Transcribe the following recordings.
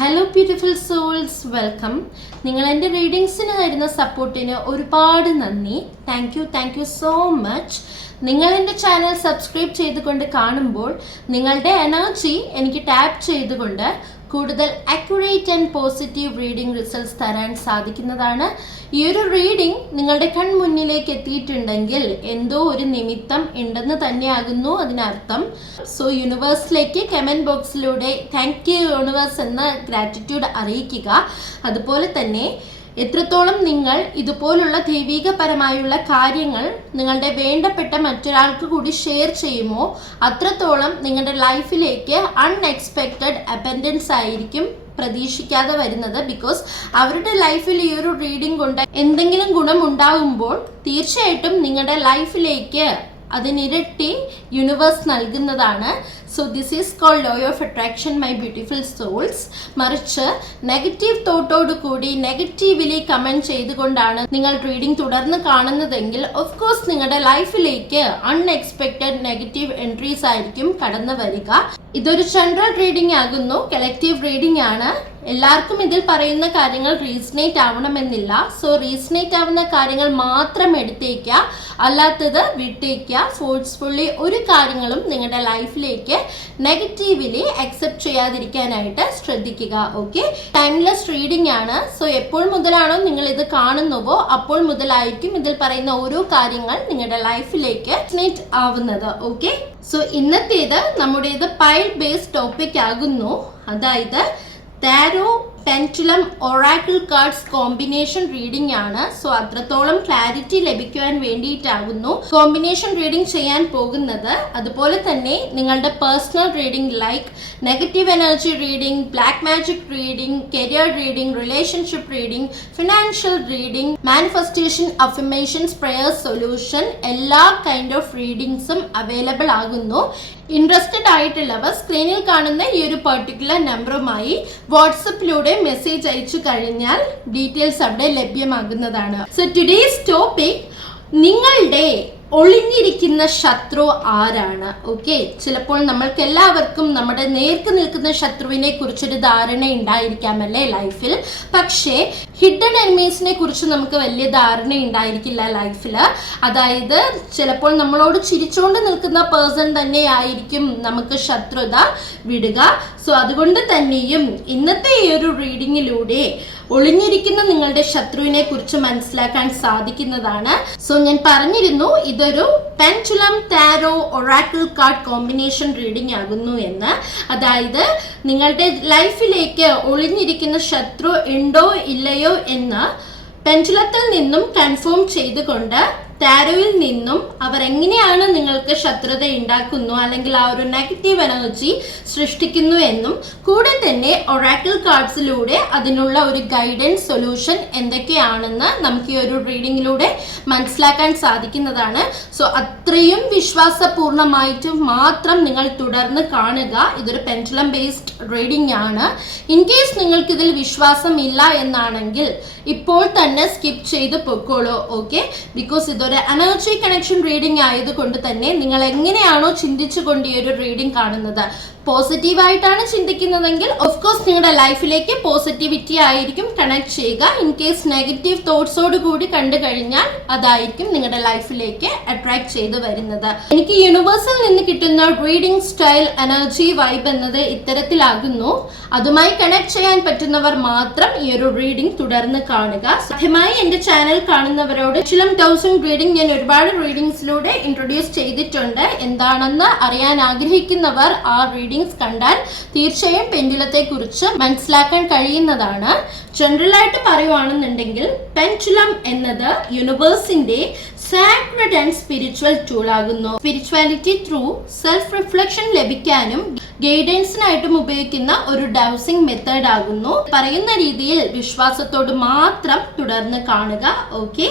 Hello beautiful souls, welcome. നിങ്ങൾ എൻ്റെ റീഡിങ്സിന് തരുന്ന സപ്പോർട്ടിന് ഒരുപാട് നന്ദി. Thank you so much. നിങ്ങൾ എൻ്റെ ചാനൽ സബ്സ്ക്രൈബ് ചെയ്തുകൊണ്ട് കാണുമ്പോൾ നിങ്ങളുടെ എനർജി എനിക്ക് ടാപ്പ് ചെയ്തുകൊണ്ട് കൂടുതൽ accurate and positive reading results തരാൻ സാധിക്കുന്നതാണ്. ഈ ഒരു റീഡിംഗ് നിങ്ങളുടെ കൺമുന്നിലേക്ക് എത്തിയിട്ടുണ്ടെങ്കിൽ എന്തോ ഒരു നിമിത്തം ഉണ്ടെന്ന് തന്നെയാകുന്നു അതിനർത്ഥം. സോ യൂണിവേഴ്സിലേക്ക് കമൻറ്റ് ബോക്സിലൂടെ താങ്ക് യു യൂണിവേഴ്സ് എന്ന ഗ്രാറ്റിറ്റ്യൂഡ് അറിയിക്കുക. അതുപോലെ തന്നെ എത്രത്തോളം നിങ്ങൾ ഇതുപോലുള്ള ദൈവികപരമായുള്ള കാര്യങ്ങൾ നിങ്ങളുടെ വേണ്ടപ്പെട്ട മറ്റൊരാൾക്ക് കൂടി ഷെയർ ചെയ്യുമോ അത്രത്തോളം നിങ്ങളുടെ ലൈഫിലേക്ക് അൺഎക്സ്പെക്റ്റഡ് അബൻഡൻസ് ആയിരിക്കും പ്രതീക്ഷിക്കാതെ വരുന്നത്. ബിക്കോസ് അവരുടെ ലൈഫിൽ ഈ ഒരു റീഡിംഗ് കൊണ്ട് എന്തെങ്കിലും ഗുണം ഉണ്ടാകുമ്പോൾ തീർച്ചയായിട്ടും നിങ്ങളുടെ ലൈഫിലേക്ക് അതിനിരട്ടി യൂണിവേഴ്സ് നൽകുന്നതാണ്. So this is called law of attraction my beautiful souls. മറിച്ച് നെഗറ്റീവ് തോട്ടോടു കൂടി നെഗറ്റീവ്ലി കമൻറ്റ് ചെയ്തുകൊണ്ടാണ് നിങ്ങൾ റീഡിംഗ് തുടർന്ന് കാണുന്നതെങ്കിൽ ഓഫ് കോഴ്സ് നിങ്ങളുടെ ലൈഫിലേക്ക് അൺഎക്സ്പെക്റ്റഡ് നെഗറ്റീവ് എൻട്രീസ് ആയിരിക്കും കടന്നു വരിക. ഇതൊരു ജനറൽ റീഡിംഗ് ആകുന്നു, കളക്റ്റീവ് റീഡിംഗ് ആണ്. എല്ലാവർക്കും ഇതിൽ പറയുന്ന കാര്യങ്ങൾ റീസണേറ്റ് ആവണമെന്നില്ല. സോ റീസണേറ്റ് ആവുന്ന കാര്യങ്ങൾ മാത്രം എടുത്തേക്കുക, അല്ലാത്തത് വിട്ടേക്കുക. ഫോഴ്സ്ഫുള്ളി ഒരു കാര്യങ്ങളും നിങ്ങളുടെ ലൈഫിലേക്ക് നെഗറ്റീവ്ലി അക്സെപ്റ്റ് ചെയ്യാതിരിക്കാനായിട്ട് ശ്രദ്ധിക്കുക. ഓക്കെ, ടൈംലെസ് റീഡിംഗ് ആണ്. സോ എപ്പോൾ മുതലാണോ നിങ്ങൾ ഇത് കാണുന്നുവോ അപ്പോൾ മുതലായിരിക്കും ഇതിൽ പറയുന്ന ഓരോ കാര്യങ്ങൾ നിങ്ങളുടെ ലൈഫിലേക്ക് റീസണേറ്റ് ആവുന്നത്. ഓക്കെ, സോ ഇന്നത്തേത് നമ്മുടേത് പൈൽ ബേസ്ഡ് ടോപ്പിക് ആകുന്നു. അതായത് tarot, pendulum, oracle cards combination reading ആണ്. സോ അത്രത്തോളം ക്ലാരിറ്റി ലഭിക്കുവാൻ വേണ്ടിയിട്ടാകുന്നു കോമ്പിനേഷൻ റീഡിംഗ് ചെയ്യാൻ പോകുന്നത്. അതുപോലെ തന്നെ നിങ്ങളുടെ personal reading like negative energy reading, black magic reading, career reading, relationship reading, financial reading, manifestation, affirmations, prayer solution, എല്ലാ കൈൻഡ് ഓഫ് റീഡിങ്സും അവൈലബിൾ ആകുന്നു. ഇൻട്രസ്റ്റഡ് ആയിട്ടുള്ളവർ സ്ക്രീനിൽ കാണുന്ന ഈ ഒരു പെർട്ടിക്കുലർ നമ്പറുമായി വാട്സപ്പിലൂടെ മെസ്സേജ് അയച്ചു കഴിഞ്ഞാൽ ഡീറ്റെയിൽസ് അവിടെ ലഭ്യമാകുന്നതാണ്. സോ ടുഡേസ് ടോപ്പിക്, നിങ്ങളുടെ ഒളിഞ്ഞിരിക്കുന്ന ശത്രു ആരാണ്? ഓക്കെ, ചിലപ്പോൾ നമ്മൾക്ക് എല്ലാവർക്കും നമ്മുടെ നേർക്ക് നിൽക്കുന്ന ശത്രുവിനെ കുറിച്ചൊരു ധാരണ ഉണ്ടായിരിക്കാമല്ലേ ലൈഫിൽ. പക്ഷേ ഹിഡൻ എനിമീസിനെ കുറിച്ച് നമുക്ക് വലിയ ധാരണ ഉണ്ടായിരിക്കില്ല ലൈഫിൽ. അതായത് ചിലപ്പോൾ നമ്മളോട് ചിരിച്ചുകൊണ്ട് നിൽക്കുന്ന പേഴ്സൺ തന്നെ ആയിരിക്കും നമുക്ക് ശത്രുത വിടുക. സോ അതുകൊണ്ട് തന്നെയും ഇന്നത്തെ ഈ ഒരു റീഡിങ്ങിലൂടെ ഒളിഞ്ഞിരിക്കുന്ന നിങ്ങളുടെ ശത്രുവിനെ കുറിച്ച് മനസ്സിലാക്കാൻ സാധിക്കുന്നതാണ്. സോ ഞാൻ പറഞ്ഞിരുന്നു ഇതൊരു pendulum, tarot, Oracle card combination reading ആകുന്നു എന്ന്. അതായത് നിങ്ങളുടെ ലൈഫിലേക്ക് ഒളിഞ്ഞിരിക്കുന്ന ശത്രു ഉണ്ടോ ഇല്ലയോ എന്ന് പെൻഡുലത്തിൽ നിന്നും കൺഫേം ചെയ്തുകൊണ്ട് ടാരോയിൽ നിന്നും അവർ എങ്ങനെയാണ് നിങ്ങൾക്ക് ശത്രുത ഉണ്ടാക്കുന്നു അല്ലെങ്കിൽ ആ ഒരു നെഗറ്റീവ് എനർജി സൃഷ്ടിക്കുന്നു എന്നും കൂടെ തന്നെ ഒറാക്കിൾ കാർഡ്സിലൂടെ അതിനുള്ള ഒരു ഗൈഡൻസ് സൊല്യൂഷൻ എന്തൊക്കെയാണെന്ന് നമുക്ക് ഈ ഒരു റീഡിങ്ങിലൂടെ മനസ്സിലാക്കാൻ സാധിക്കുന്നതാണ്. സോ അത്രയും വിശ്വാസപൂർണമായിട്ട് മാത്രം നിങ്ങൾ തുടർന്ന് കാണുക. ഇതൊരു പെൻഡുലം ബേസ്ഡ് റീഡിംഗ് ആണ്. ഇൻ കേസ് നിങ്ങൾക്ക് ഇതിൽ വിശ്വാസം ഇല്ല എന്നാണെങ്കിൽ ഇപ്പോൾ തന്നെ സ്കിപ്പ് ചെയ്ത് പൊക്കോളൂ. ഓക്കെ, ബിക്കോസ് ഇതൊരു എനർജി കണക്ഷൻ റീഡിംഗ് ആയതുകൊണ്ട് തന്നെ നിങ്ങൾ എങ്ങനെയാണോ ചിന്തിച്ചുകൊണ്ട് ഈ ഒരു റീഡിംഗ് കാണുന്നത്, പോസിറ്റീവായിട്ടാണ് ചിന്തിക്കുന്നതെങ്കിൽ ഓഫ് കോഴ്സ് നിങ്ങളുടെ ലൈഫിലേക്ക് പോസിറ്റിവിറ്റി ആയിരിക്കും കണക്ട് ചെയ്യുക. ഇൻ കേസ് നെഗറ്റീവ് തോട്ട്സോട് കൂടി കണ്ടു കഴിഞ്ഞാൽ അതായിരിക്കും നിങ്ങളുടെ ലൈഫിലേക്ക് അട്രാക്ട് ചെയ്തു വരുന്നത്. എനിക്ക് യൂണിവേഴ്സിൽ നിന്ന് കിട്ടുന്ന റീഡിംഗ് സ്റ്റൈൽ, എനർജി, വൈബ് എന്നത് ഇത്തരത്തിലാകുന്നു. അതുമായി കണക്ട് ചെയ്യാൻ പറ്റുന്നവർ മാത്രം ഈ ഒരു റീഡിംഗ് തുടർന്ന് കാണുക. സത്യമായി എന്റെ ചാനൽ കാണുന്നവരോട് ചിലം 1000 റീഡിംഗ് ഞാൻ ഒരുപാട് റീഡിങ്സിലൂടെ ഇൻട്രൊഡ്യൂസ് ചെയ്തിട്ടുണ്ട്. എന്താണെന്ന് അറിയാൻ ആഗ്രഹിക്കുന്നവർ ആ റീഡിംഗ് കണ്ടാൽ തീർച്ചയായും പെൻഡുലത്തെ കുറിച്ച് മനസ്സിലാക്കാൻ കഴിയുന്നതാണ്. ജനറൽ ആയിട്ട് പറയുവാണെന്നുണ്ടെങ്കിൽ പെൻഡുലം എന്നത് യൂണിവേഴ്സിന്റെ സാക്രഡ് ആൻഡ് സ്പിരിച്വൽ ടൂൾ ആകുന്നു. സ്പിരിച്വാലിറ്റി ത്രൂ സെൽഫ് റിഫ്ലക്ഷൻ ലഭിക്കാനും ഗൈഡൻസിനായിട്ടും ഉപയോഗിക്കുന്ന ഒരു ഡൗസിംഗ് മെത്തേഡ് ആകുന്നു. പറയുന്ന രീതിയിൽ വിശ്വാസത്തോട് മാത്രം തുടർന്ന് കാണുക. ഓക്കെ,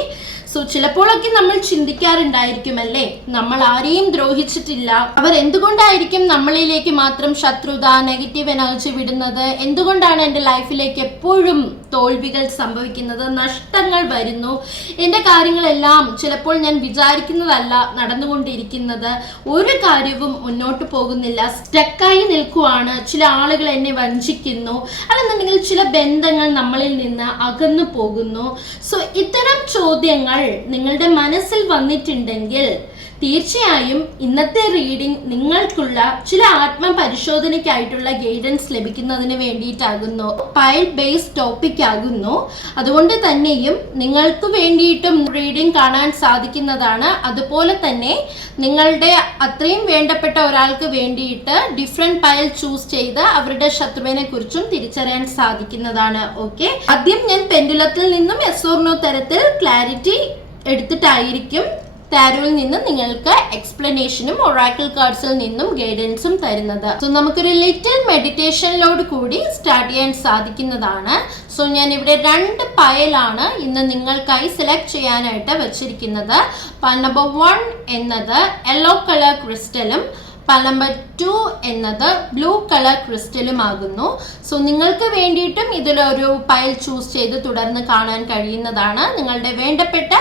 സോ ചിലപ്പോഴൊക്കെ നമ്മൾ ചിന്തിക്കാറുണ്ടായിരിക്കും അല്ലേ, നമ്മൾ ആരെയും ദ്രോഹിച്ചിട്ടില്ല, അവർ എന്തുകൊണ്ടായിരിക്കും നമ്മളിലേക്ക് മാത്രം ശത്രുത, നെഗറ്റീവ് എനർജി വിടുന്നത്, എന്തുകൊണ്ടാണ് എൻ്റെ ലൈഫിലേക്ക് എപ്പോഴും തോൽവികൾ സംഭവിക്കുന്നത്, നഷ്ടങ്ങൾ വരുന്നു, എൻ്റെ കാര്യങ്ങളെല്ലാം ചിലപ്പോൾ ഞാൻ വിചാരിക്കുന്നതല്ല നടന്നുകൊണ്ടിരിക്കുന്നത്, ഒരു കാര്യവും മുന്നോട്ട് പോകുന്നില്ല, സ്റ്റക്കായി നിൽക്കുവാണ്, ചില ആളുകൾ എന്നെ വഞ്ചിക്കുന്നു, അല്ലെന്നുണ്ടെങ്കിൽ ചില ബന്ധങ്ങൾ നമ്മളിൽ നിന്ന് അകന്നു പോകുന്നു. സോ ഇത്തരം ചോദ്യങ്ങൾ നിങ്ങളുടെ മനസ്സിൽ വന്നിട്ടുണ്ടെങ്കിൽ തീർച്ചയായും ഇന്നത്തെ റീഡിംഗ് നിങ്ങൾക്കുള്ള ചില ആത്മപരിശോധനയ്ക്കായിട്ടുള്ള ഗൈഡൻസ് ലഭിക്കുന്നതിന് വേണ്ടിയിട്ടാകുന്നു, പൈൽ ബേസ് ടോപ്പിക് ആകുന്നു. അതുകൊണ്ട് തന്നെയും നിങ്ങൾക്ക് വേണ്ടിയിട്ടും റീഡിംഗ് കാണാൻ സാധിക്കുന്നതാണ്. അതുപോലെ തന്നെ നിങ്ങളുടെ അത്രയും വേണ്ടപ്പെട്ട ഒരാൾക്ക് വേണ്ടിയിട്ട് ഡിഫറെന്റ് പൈൽ ചൂസ് ചെയ്ത് അവരുടെ ശത്രുവിനെ കുറിച്ചും തിരിച്ചറിയാൻ സാധിക്കുന്നതാണ്. ഓക്കെ, ആദ്യം ഞാൻ പെൻഡുലത്തിൽ നിന്നും യെസ് ഓർ നോ തരത്തിൽ ക്ലാരിറ്റി എടുത്തിട്ടായിരിക്കും ടാരോയിൽ നിന്ന് നിങ്ങൾക്ക് എക്സ്പ്ലനേഷനും ഒറാക്കിൾ കാർഡ്സിൽ നിന്നും ഗൈഡൻസും തരുന്നത്. സോ നമുക്കൊരു ലിറ്റിൽ മെഡിറ്റേഷനിലോട് കൂടി സ്റ്റാർട്ട് ചെയ്യാൻ സാധിക്കുന്നതാണ്. സോ ഞാൻ ഇവിടെ 2 പയലാണ് ഇന്ന് നിങ്ങൾക്കായി സെലക്ട് ചെയ്യാനായിട്ട് വെച്ചിരിക്കുന്നത്. പയൽ നമ്പർ 1 എന്നത് യെല്ലോ കളർ ക്രിസ്റ്റലും പയൽ നമ്പർ 2 എന്നത് ബ്ലൂ കളർ ക്രിസ്റ്റലും ആകുന്നു. സോ നിങ്ങൾക്ക് വേണ്ടിയിട്ടും ഇതിലൊരു പയൽ ചൂസ് ചെയ്ത് തുടർന്ന് കാണാൻ കഴിയുന്നതാണ്. നിങ്ങളുടെ വേണ്ടപ്പെട്ട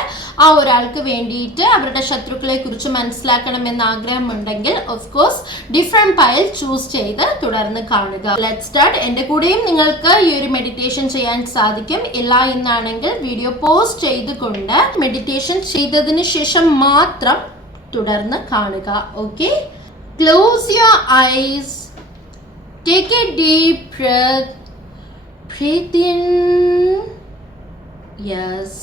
ആ ഒരാൾക്ക് വേണ്ടിയിട്ട് അവരുടെ ശത്രുക്കളെ കുറിച്ച് മനസ്സിലാക്കണമെന്ന് ആഗ്രഹമുണ്ടെങ്കിൽ ഓഫ് കോഴ്സ് ഡിഫറെന്റ് പയൽ ചൂസ് ചെയ്ത് തുടർന്ന് കാണുക. Let's start. എൻ്റെ കൂടെയും നിങ്ങൾക്ക് ഈ ഒരു മെഡിറ്റേഷൻ ചെയ്യാൻ സാധിക്കും. ഇല്ല എന്നാണെങ്കിൽ വീഡിയോ പോസ്റ്റ് ചെയ്തുകൊണ്ട് മെഡിറ്റേഷൻ ചെയ്തതിന് ശേഷം മാത്രം തുടർന്ന് കാണുക. Okay, close your eyes, take a deep breath, breathe in, yes,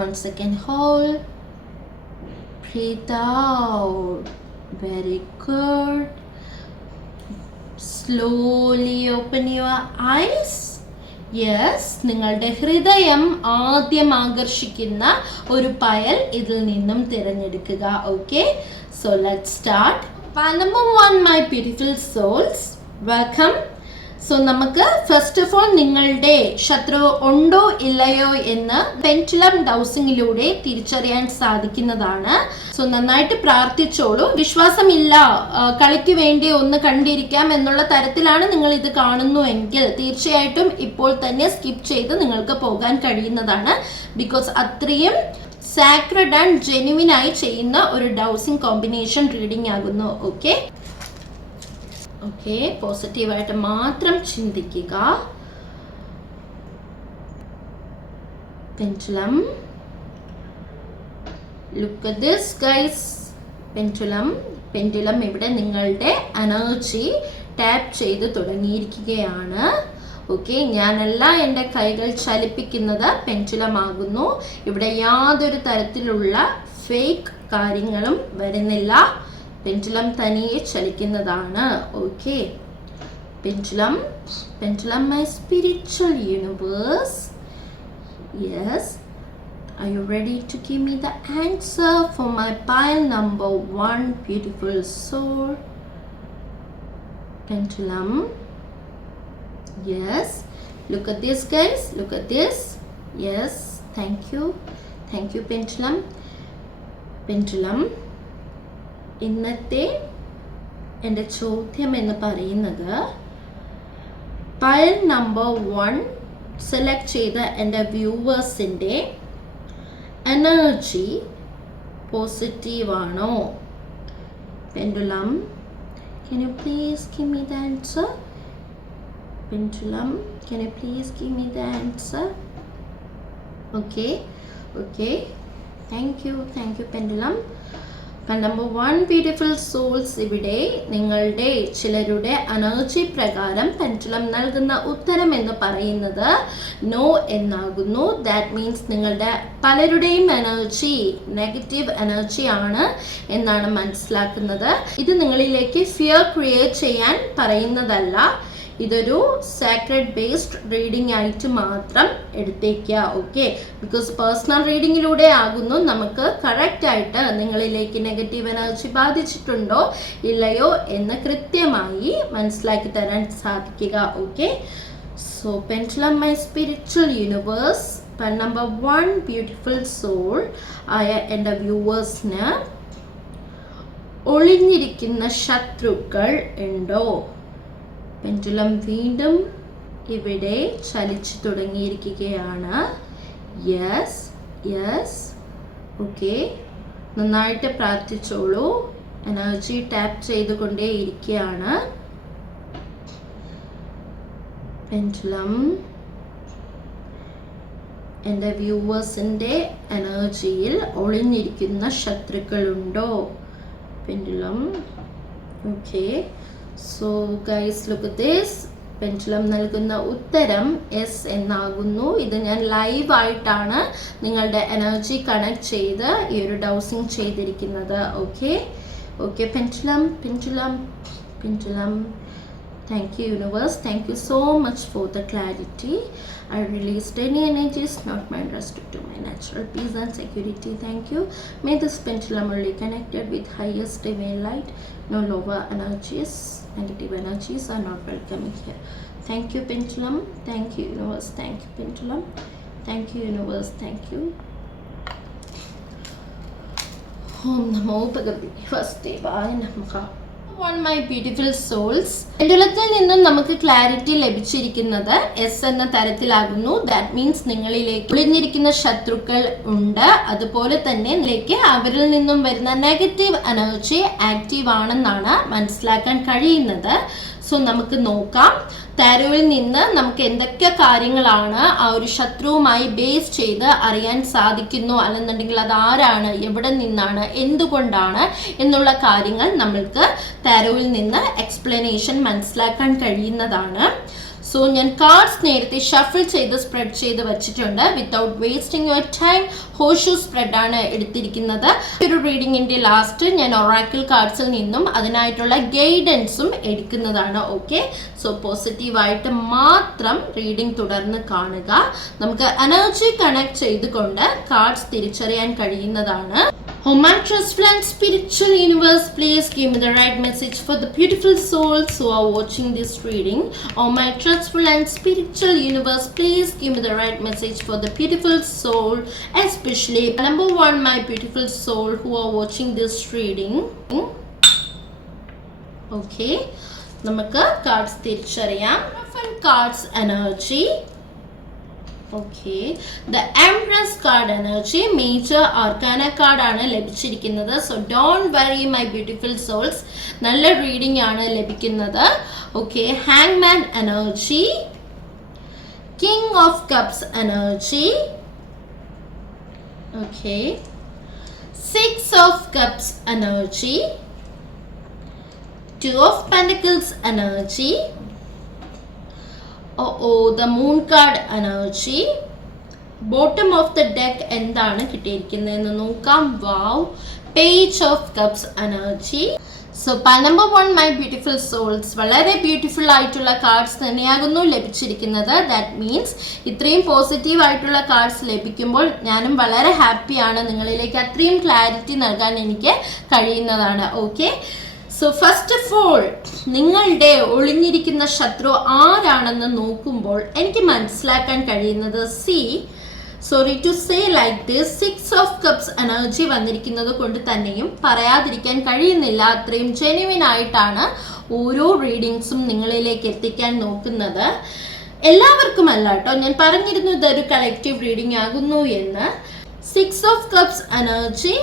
once again hold, breathe out, very good, slowly open your eyes. Yes, നിങ്ങളുടെ ഹൃദയം ആദ്യം ആകർഷിക്കുന്ന ഒരു പയൽ ഇതിൽ നിന്നും തിരഞ്ഞെടുക്കുക. Okay, so let's start. Pile number 1, my beautiful souls, welcome. So നമുക്ക് first of all നിങ്ങളുടെ ശത്രു ഉണ്ടോ ഇല്ലയോ എന്ന് പെൻഡുലം ഡൗസിങ്ങിലൂടെ തിരിച്ചറിയാൻ സാധിക്കുന്നതാണ്. സോ നന്നായിട്ട് പ്രാർത്ഥിച്ചോളൂ. വിശ്വാസമില്ല, കളിക്ക് വേണ്ടി ഒന്ന് കണ്ടിരിക്കാം എന്നുള്ള തരത്തിലാണ് നിങ്ങൾ ഇത് കാണുന്നു എങ്കിൽ തീർച്ചയായിട്ടും ഇപ്പോൾ തന്നെ സ്കിപ്പ് ചെയ്ത് നിങ്ങൾക്ക് പോകാൻ കഴിയുന്നതാണ്. ബിക്കോസ് അത്രയും സാക്രഡ് ആൻഡ് ജെന്യുവിൻ ആയി ചെയ്യുന്ന ഒരു ഡൗസിങ് കോമ്പിനേഷൻ റീഡിംഗ് ആകുന്നു. ഓക്കെ ഓക്കെ, പോസിറ്റീവായിട്ട് മാത്രം ചിന്തിക്കുക. Pendulum, look at this guys. Pendulum ഇവിടെ നിങ്ങളുടെ എനർജി ടാപ്പ് ചെയ്ത് തുടങ്ങിയിരിക്കുകയാണ്. ഓക്കെ, ഞാനല്ല എൻ്റെ കൈകൾ ചലിപ്പിക്കുന്നത്, പെൻഡുലം ആകുന്നു. ഇവിടെ യാതൊരു തരത്തിലുള്ള ഫേക്ക് കാര്യങ്ങളും വരുന്നില്ല. പെൻഡുലം തനിയെ ചലിക്കുന്നതാണ്. Okay, pendulum my spiritual universe. Yes, are you ready to give me the answer for my pile number 1 beautiful soul? Pendulum, yes, look at this guys, look at this. Yes, thank you pendulum. ഇന്നത്തെ എൻ്റെ ചോദ്യം എന്ന് പറയുന്നത്, പയൽ number 1 select ചെയ്ത എൻ്റെ വ്യൂവേഴ്സിൻ്റെ energy പോസിറ്റീവാണോ? Pendulum, can you please give me the answer? Pendulum, can you please give me the answer? Okay, thank you pendulum. Number 1 beautiful souls, ഇവിടെ നിങ്ങളുടെ ചിലരുടെ എനർജി പ്രകാരം പെൻഡുലം നൽകുന്ന ഉത്തരം എന്ന് പറയുന്നത് നോ എന്നാകുന്നു. ദാറ്റ് മീൻസ് നിങ്ങളുടെ പലരുടെയും എനർജി നെഗറ്റീവ് എനർജി ആണ് എന്നാണ് മനസ്സിലാക്കുന്നത്. ഇത് നിങ്ങളിലേക്ക് ഫിയർ ക്രിയേറ്റ് ചെയ്യാൻ പറയുന്നതല്ല. ഇതൊരു സാക്രഡ് ബേസ്ഡ് റീഡിംഗ് ആയിട്ട് മാത്രം എടുത്തേക്കുക. ഓക്കെ, ബിക്കോസ് പേഴ്സണൽ റീഡിങ്ങിലൂടെ ആകുന്നു നമുക്ക് കറക്റ്റ് ആയിട്ട് നിങ്ങളിലേക്ക് നെഗറ്റീവ് എനർജി ബാധിച്ചിട്ടുണ്ടോ ഇല്ലയോ എന്ന് കൃത്യമായി മനസ്സിലാക്കി തരാൻ സാധിക്കുക. Okay, so pendulum my spiritual universe, number 1 beautiful soul ആയ എൻ്റെ വ്യൂവേഴ്സിന് ഒളിഞ്ഞിരിക്കുന്ന ശത്രുക്കൾ ഉണ്ടോ? പെൻഡുലം വീണ്ടും ഇവിടെ ചലിച്ചു തുടങ്ങിയിരിക്കുകയാണ്. യെസ് യെസ്, ഓക്കെ, നന്നായിട്ട് പ്രാർത്ഥിച്ചോളൂ. എനർജി ടാപ്പ് ചെയ്തുകൊണ്ടേ ഇരിക്കുകയാണ്. പെൻഡുലം എൻ്റെ വ്യൂവേഴ്സിൻ്റെ എനർജിയിൽ ഒളിഞ്ഞിരിക്കുന്ന ശത്രുക്കളുണ്ടോ? Pendulum, okay. So guys look at this. Pendulum നൽകുന്ന ഉത്തരം എസ് എന്നാകുന്നു. ഇത് ഞാൻ ലൈവായിട്ടാണ് നിങ്ങളുടെ എനർജി കണക്ട് ചെയ്ത് ഈ ഒരു ഡൗസിങ് ചെയ്തിരിക്കുന്നത്. Okay okay pendulum, pendulum, pendulum. Thank you universe, thank you so much for the clarity. I released any energies not mine, restricted to my natural peace and security. Thank you. May this pendulum only connected with highest divine light. No lower energies, negative energies are not welcome here. Thank you pendulum, thank you universe, thank you pendulum, thank you universe, thank you. Om Namo Bhagavate Vasudevaya Namaha. My beautiful souls, പെൻഡുലത്തിൽ നിന്നും നമുക്ക് clarity ലഭിച്ചിരിക്കുന്നത് S എന്ന തരത്തിലാകുന്നു. That means നിങ്ങളിലേക്ക് ഒളിഞ്ഞിരിക്കുന്ന ശത്രുക്കൾ ഉണ്ട്. അതുപോലെ തന്നെ അവരിൽ നിന്നും വരുന്ന നെഗറ്റീവ് എനർജി ആക്റ്റീവ് ആണെന്നാണ് മനസ്സിലാക്കാൻ കഴിയുന്നത്. സോ നമുക്ക് നോക്കാം ടാരോയിൽ നിന്ന് നമുക്ക് എന്തൊക്കെ കാര്യങ്ങളാണ് ആ ഒരു ശത്രുവുമായി ബേസ് ചെയ്ത് അറിയാൻ സാധിക്കുന്നു, അല്ലെന്നുണ്ടെങ്കിൽ അത് ആരാണ്, എവിടെ നിന്നാണ്, എന്തുകൊണ്ടാണ് എന്നുള്ള കാര്യങ്ങൾ നമ്മൾക്ക് ടാരോയിൽ നിന്ന് എക്സ്പ്ലനേഷൻ മനസ്സിലാക്കാൻ കഴിയുന്നതാണ്. സോ ഞാൻ കാർഡ്സ് നേരത്തെ ഷഫിൾ ചെയ്ത് സ്പ്രെഡ് ചെയ്ത് വെച്ചിട്ടുണ്ട്. Without wasting your time horseshoe സ്പ്രെഡാണ് എടുത്തിരിക്കുന്നത്. ഒരു റീഡിങ്ങിൻ്റെ ലാസ്റ്റ് ഞാൻ ഒറാക്കിൾ കാർഡ്സിൽ നിന്നും അതിനായിട്ടുള്ള ഗൈഡൻസും എടുക്കുന്നതാണ്. ഓക്കെ, സോ പോസിറ്റീവായിട്ട് മാത്രം റീഡിംഗ് തുടർന്ന് കാണുക. നമുക്ക് എനർജി കണക്ട് ചെയ്തുകൊണ്ട് കാർഡ്സ് തിരിച്ചറിയാൻ കഴിയുന്നതാണ്. Oh my trustful and spiritual universe, please give me the right message for the beautiful souls who are watching this reading. Oh my trustful and spiritual universe, please give me the right message for the beautiful soul, especially number 1 my beautiful soul who are watching this reading. Okay, നമുക്ക് cards തിരിച്ചറിയാം. Cards energy. Okay, the Empress card energy, major arcana card ആണ് ലഭിച്ചിരിക്കുന്നത്. So don't worry my beautiful souls, നല്ല reading ആണ് ലഭിക്കുന്നത്. Okay, Hangman energy, King of Cups energy. Okay, Six of Cups energy, Two of Pentacles energy. The Moon card energy. Bottom of the deck എന്താണ് കിട്ടിയിരിക്കുന്നതെന്ന് നോക്കാം. Wow, Page of Cups energy. So number 1 my beautiful souls, വളരെ beautiful ആയിട്ടുള്ള cards തന്നെയാകുന്നു ലഭിച്ചിരിക്കുന്നത്. That means ഇത്രയും positive ആയിട്ടുള്ള cards ലഭിക്കുമ്പോൾ ഞാനും വളരെ ഹാപ്പിയാണ്. നിങ്ങളിലേക്ക് അത്രയും ക്ലാരിറ്റി നൽകാൻ എനിക്ക് കഴിയുന്നതാണ്. Okay, so first of all നിങ്ങളുടെ ഒളിഞ്ഞിരിക്കുന്ന ശത്രു ആരാണെന്ന് നോക്കുമ്പോൾ എനിക്ക് മനസ്സിലാക്കാൻ കഴിയുന്നത് sorry to say like this, 6 of cups energy വന്നിരിക്കുന്നത് കൊണ്ട് തന്നെയും പറയാതിരിക്കാൻ കഴിയുന്നില്ല. അത്രയും ജെന്യുവിൻ ആയിട്ടാണ് ഓരോ റീഡിങ്സും നിങ്ങളിലേക്ക് എത്തിക്കാൻ നോക്കുന്നത്. എല്ലാവർക്കും അല്ല കേട്ടോ, ഞാൻ പറഞ്ഞിരുന്നു ഇതൊരു കളക്റ്റീവ് റീഡിംഗ് ആകുന്നു എന്ന്. 6 of cups energy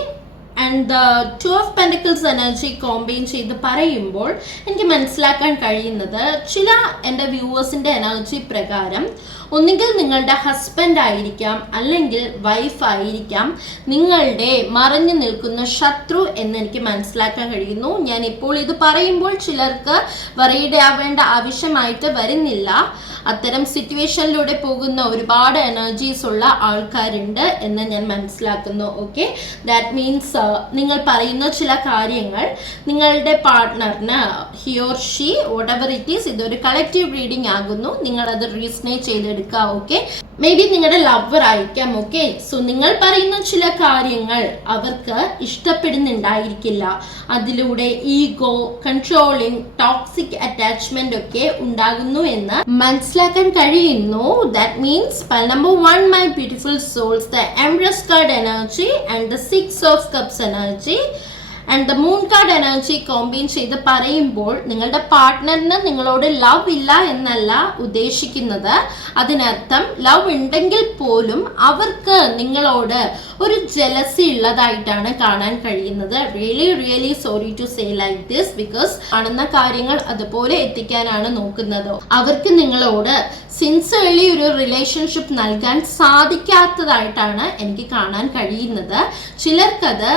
and the 2 of pentacles energy combine ചെയ്ത് പറയുമ്പോൾ എനിക്ക് മനസ്സിലാക്കാൻ കഴിയുന്നത് ചില എൻ്റെ വ്യൂവേഴ്സിൻ്റെ എനർജി പ്രകാരം ഒന്നുകിൽ നിങ്ങളുടെ ഹസ്ബൻഡ് ആയിരിക്കാം, അല്ലെങ്കിൽ വൈഫ് ആയിരിക്കാം നിങ്ങളുടെ മറഞ്ഞു നിൽക്കുന്ന ശത്രു എന്ന് എനിക്ക് മനസ്സിലാക്കാൻ കഴിയുന്നു. ഞാൻ ഇപ്പോൾ ഇത് പറയുമ്പോൾ ചിലർക്ക് വറീഡ് ആവേണ്ട ആവശ്യമായിട്ട് വരുന്നില്ല. അത്തരം സിറ്റുവേഷനിലൂടെ പോകുന്ന ഒരുപാട് എനർജീസ് ഉള്ള ആൾക്കാരുണ്ട് എന്ന് ഞാൻ മനസ്സിലാക്കുന്നു. ഓക്കെ, ദാറ്റ് മീൻസ് നിങ്ങൾ പറയുന്ന ചില കാര്യങ്ങൾ നിങ്ങളുടെ പാർട്ട്ണറിന് he or she whatever it is, ഇതൊരു കളക്റ്റീവ് റീഡിംഗ് ആകുന്നു. നിങ്ങളത് റീസണേറ്റ് ചെയ്തെടുക്കുക. ഓക്കെ, മേ ബി നിങ്ങളുടെ ലവർ ആയിരിക്കാം. ഓക്കെ, സോ നിങ്ങൾ പറയുന്ന ചില കാര്യങ്ങൾ അവർക്ക് ഇഷ്ടപ്പെടുന്നുണ്ടായിരിക്കില്ല. അതിലൂടെ ഈഗോ, കൺട്രോളിങ്, ടോക്സിക് അറ്റാച്ച്മെന്റ് ഒക്കെ ഉണ്ടാകുന്നു എന്ന് മനസ്സിലാക്കാൻ കഴിയുന്നു. That means number 1 my beautiful souls, the empress card energy and the 6 of cups energy and the moon card energy combine ചെയ്ത് പറയുമ്പോൾ നിങ്ങളുടെ പാർട്ട്ണറിന് നിങ്ങളോട് ലവ് ഇല്ല എന്നല്ല ഉദ്ദേശിക്കുന്നത്. അതിനർത്ഥം ലവ് ഉണ്ടെങ്കിൽ പോലും അവർക്ക് നിങ്ങളോട് ഒരു ജലസി ഉള്ളതായിട്ടാണ് കാണാൻ കഴിയുന്നത്. Really sorry to say like this, because കാണുന്ന കാര്യങ്ങൾ അതുപോലെ എത്തിക്കാനാണ് നോക്കുന്നത്. അവർക്ക് നിങ്ങളോട് സിൻസിയർലി ഒരു റിലേഷൻഷിപ്പ് നൽകാൻ സാധിക്കാത്തതായിട്ടാണ് എനിക്ക് കാണാൻ കഴിയുന്നത്. ചിലർക്കത്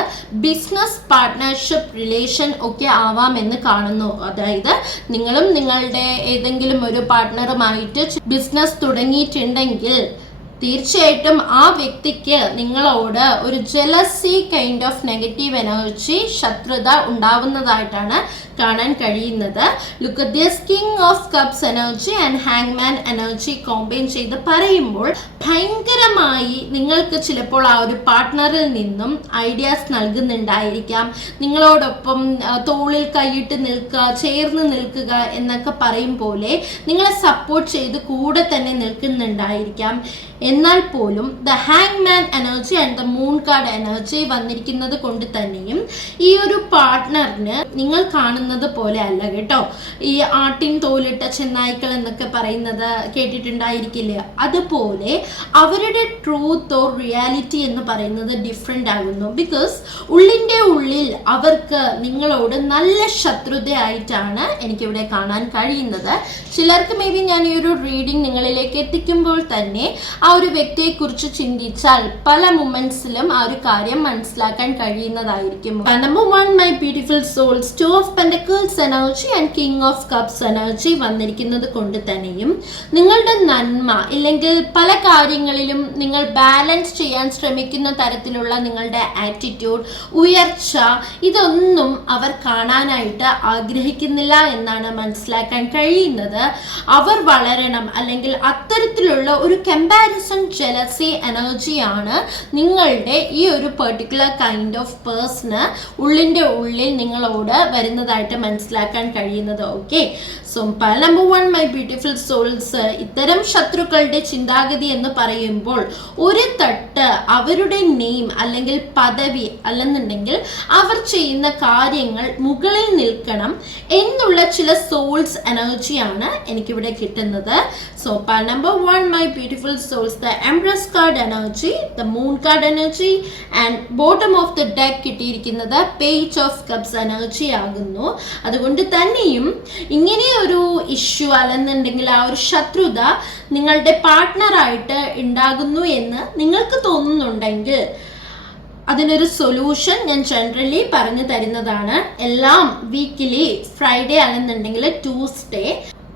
ബിസിനസ് പാർട്ട്ണർഷിപ്പ് റിലേഷൻ ഒക്കെ ആവാമെന്ന് കാണുന്നു. അതായത് നിങ്ങളും നിങ്ങളുടെ ഏതെങ്കിലും ഒരു പാർട്ട്ണറുമായിട്ട് ബിസിനസ് തുടങ്ങിയിട്ടുണ്ടെങ്കിൽ തീർച്ചയായിട്ടും ആ വ്യക്തിക്ക് നിങ്ങളോട് ഒരു jealousy kind of negative energy, ശത്രുത ഉണ്ടാവുന്നതായിട്ടാണ് കാണാൻ കഴിയുന്നത്. Look at this king of cups energy and ഹാങ്മാൻ എനർജി കോമ്പൈൻ ചെയ്ത് പറയുമ്പോൾ ഭയങ്കരമായി നിങ്ങൾക്ക് ചിലപ്പോൾ ആ ഒരു പാർട്ട്ണറിൽ നിന്നും ഐഡിയാസ് നൽകുന്നുണ്ടായിരിക്കാം. നിങ്ങളോടൊപ്പം തോളിൽ കൈയിട്ട് നിൽക്കുക, ചേർന്ന് നിൽക്കുക എന്നൊക്കെ പറയും പോലെ നിങ്ങളെ സപ്പോർട്ട് ചെയ്ത് കൂടെ തന്നെ നിൽക്കുന്നുണ്ടായിരിക്കാം. എന്നാൽ പോലും ദ ഹാങ്മാൻ energy and the moon card energy വന്നിരിക്കുന്നത് കൊണ്ട് തന്നെയും ഈ ഒരു പാർട്ട്ണറിന് നിങ്ങൾ കാണുന്നത് പോലെ അല്ല കേട്ടോ. ഈ ആട്ടിൻ തോലിട്ട ചെന്നായ്ക്കൾ എന്നൊക്കെ പറയുന്നത് കേട്ടിട്ടുണ്ടായിരിക്കില്ലേ? അതുപോലെ അവരുടെ ട്രൂത്ത് ഓർ റിയാലിറ്റി എന്ന് പറയുന്നത് ഡിഫറെൻ്റ് ആകുന്നു. ബിക്കോസ് ഉള്ളിൻ്റെ ഉള്ളിൽ അവർക്ക് നിങ്ങളോട് നല്ല ശത്രുതയായിട്ടാണ് എനിക്കിവിടെ കാണാൻ കഴിയുന്നത്. ചിലർക്ക് മേ ബി ഞാൻ ഈ ഒരു റീഡിംഗ് നിങ്ങളിലേക്ക് എത്തിക്കുമ്പോൾ തന്നെ ആ ഒരു വ്യക്തിയെക്കുറിച്ച് ചിന്തിച്ചാൽ പല മൊമെന്റ്സിലും ആ ഒരു കാര്യം മനസ്സിലാക്കാൻ കഴിയുന്നതായിരിക്കും. Number 1 my beautiful souls, 2 of pentacles energy and king of cups energy വന്നിരിക്കുന്നത് കൊണ്ട് തന്നെയും നിങ്ങളുടെ നന്മ ഇല്ലെങ്കിൽ പല കാര്യങ്ങളിലും നിങ്ങൾ ബാലൻസ് ചെയ്യാൻ ശ്രമിക്കുന്ന തരത്തിലുള്ള നിങ്ങളുടെ ആറ്റിറ്റ്യൂഡ്, ഉയർച്ച, ഇതൊന്നും അവർ കാണാനായിട്ട് ആഗ്രഹിക്കുന്നില്ല എന്നാണ് മനസ്സിലാക്കാൻ കഴിയുന്നത്. അവർ വളരണം അല്ലെങ്കിൽ അത്തരത്തിലുള്ള ഒരു കമ്പാരിസൺ ജലസി എനർജിയാണ് നിങ്ങളുടെ ഈ ഒരു പെർട്ടിക്കുലർ കൈൻഡ് ഓഫ് പേഴ്സണ് ഉള്ളിൻ്റെ ഉള്ളിൽ നിങ്ങളോട് വരുന്നതായിട്ട് മനസ്സിലാക്കാൻ കഴിയുന്നത്. Okay, so number 1 my beautiful souls, ഇത്തരം ശത്രുക്കളുടെ ചിന്താഗതി എന്ന് പറയുമ്പോൾ ഒരു തട്ട് അവരുടെ നെയിം അല്ലെങ്കിൽ പദവി അല്ലെന്നുണ്ടെങ്കിൽ അവർ ചെയ്യുന്ന കാര്യങ്ങൾ മുകളിൽ നിൽക്കണം എന്നുള്ള ചില സോൾസ് എനർജിയാണ് എനിക്കിവിടെ കിട്ടുന്നത്. So number 1 my beautiful souls, the empress card energy, the moon card energy and bottom of the deck കിട്ടിയിരിക്കുന്നത് പേജ് ഓഫ് കപ്സ് എനർജി ആകുന്നു. അതുകൊണ്ട് തന്നെയും ഇങ്ങനെ ഒരു ഇഷ്യൂ അല്ലെന്നുണ്ടെങ്കിൽ ആ ഒരു ശത്രുത നിങ്ങളുടെ പാർട്ട്ണറായിട്ട് ഉണ്ടാകുന്നു എന്ന് നിങ്ങൾക്ക് തോന്നുന്നുണ്ടെങ്കിൽ അതിനൊരു സൊല്യൂഷൻ ഞാൻ ജനറലി പറഞ്ഞു തരുന്നതാണ്. എല്ലാം വീക്കിലി ഫ്രൈഡേ അല്ലെന്നുണ്ടെങ്കിൽ ട്യൂസ്ഡേ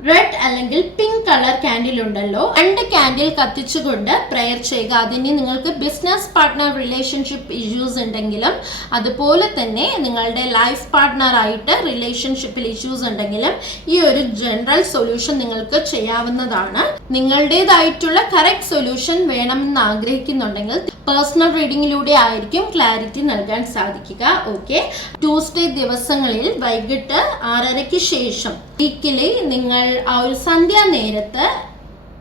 റെഡ് അല്ലെങ്കിൽ പിങ്ക് കളർ ക്യാൻഡിൽ ഉണ്ടല്ലോ, 2 ക്യാൻഡിൽ കത്തിച്ചുകൊണ്ട് പ്രെയർ ചെയ്യുക. അതിന് നിങ്ങൾക്ക് ബിസിനസ് പാർട്ട്ണർ റിലേഷൻഷിപ്പ് ഇഷ്യൂസ് ഉണ്ടെങ്കിലും അതുപോലെ തന്നെ നിങ്ങളുടെ ലൈഫ് പാർട്ട്ണറായിട്ട് റിലേഷൻഷിപ്പിൽ ഇഷ്യൂസ് ഉണ്ടെങ്കിലും ഈ ഒരു ജനറൽ സൊല്യൂഷൻ നിങ്ങൾക്ക് ചെയ്യാവുന്നതാണ്. നിങ്ങളുടേതായിട്ടുള്ള കറക്റ്റ് സൊല്യൂഷൻ വേണമെന്ന് ആഗ്രഹിക്കുന്നുണ്ടെങ്കിൽ പേഴ്സണൽ റീഡിങ്ങിലൂടെ ആയിരിക്കും ക്ലാരിറ്റി നൽകാൻ സാധിക്കുക. ഓക്കെ, ട്യൂസ്ഡേ ദിവസങ്ങളിൽ വൈകിട്ട് 6:30 ശേഷം വീക്കിലി നിങ്ങൾ ആ ഒരു സന്ധ്യാ നേരത്ത്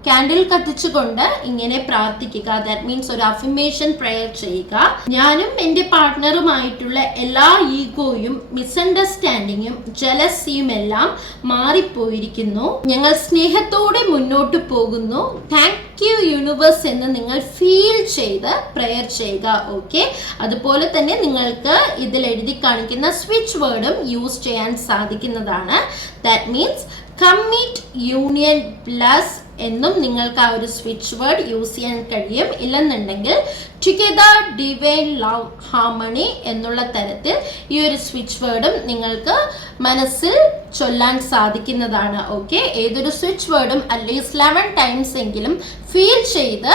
ക്യാൻഡിൽ കത്തിച്ചുകൊണ്ട് ഇങ്ങനെ പ്രാർത്ഥിക്കുക. ദാറ്റ് മീൻസ് ഒരു അഫർമേഷൻ പ്രെയർ ചെയ്യുക. ഞാനും എൻ്റെ പാർട്ട്ണറുമായിട്ടുള്ള എല്ലാ ഈഗോയും മിസ്അണ്ടർസ്റ്റാൻഡിങ്ങും ജലസിയും എല്ലാം മാറിപ്പോയിരിക്കുന്നു. ഞങ്ങൾ സ്നേഹത്തോടെ മുന്നോട്ട് പോകുന്നു. താങ്ക് യു യൂണിവേഴ്സ് എന്ന് നിങ്ങൾ ഫീൽ ചെയ്ത് പ്രെയർ ചെയ്യുക. ഓക്കെ, അതുപോലെ തന്നെ നിങ്ങൾക്ക് ഇതിൽ എഴുതി കാണിക്കുന്ന സ്വിച്ച് വേർഡും യൂസ് ചെയ്യാൻ സാധിക്കുന്നതാണ്. That means commit union plus എന്നും നിങ്ങൾക്ക് ആ ഒരു സ്വിച്ച് വേർഡ് യൂസ് ചെയ്യാൻ കഴിയും. ഇല്ലെന്നുണ്ടെങ്കിൽ ടുഗദർ ഡിവൈൻ ലവ് ഹാർമണി എന്നുള്ള തരത്തിൽ ഈ ഒരു സ്വിച്ച് വേർഡും നിങ്ങൾക്ക് മനസ്സിൽ ചൊല്ലാൻ സാധിക്കുന്നതാണ്. ഓക്കെ, ഏതൊരു സ്വിച്ച് വേർഡും അറ്റ്ലീസ്റ്റ് 11 ടൈംസ് എങ്കിലും ഫീൽ ചെയ്ത്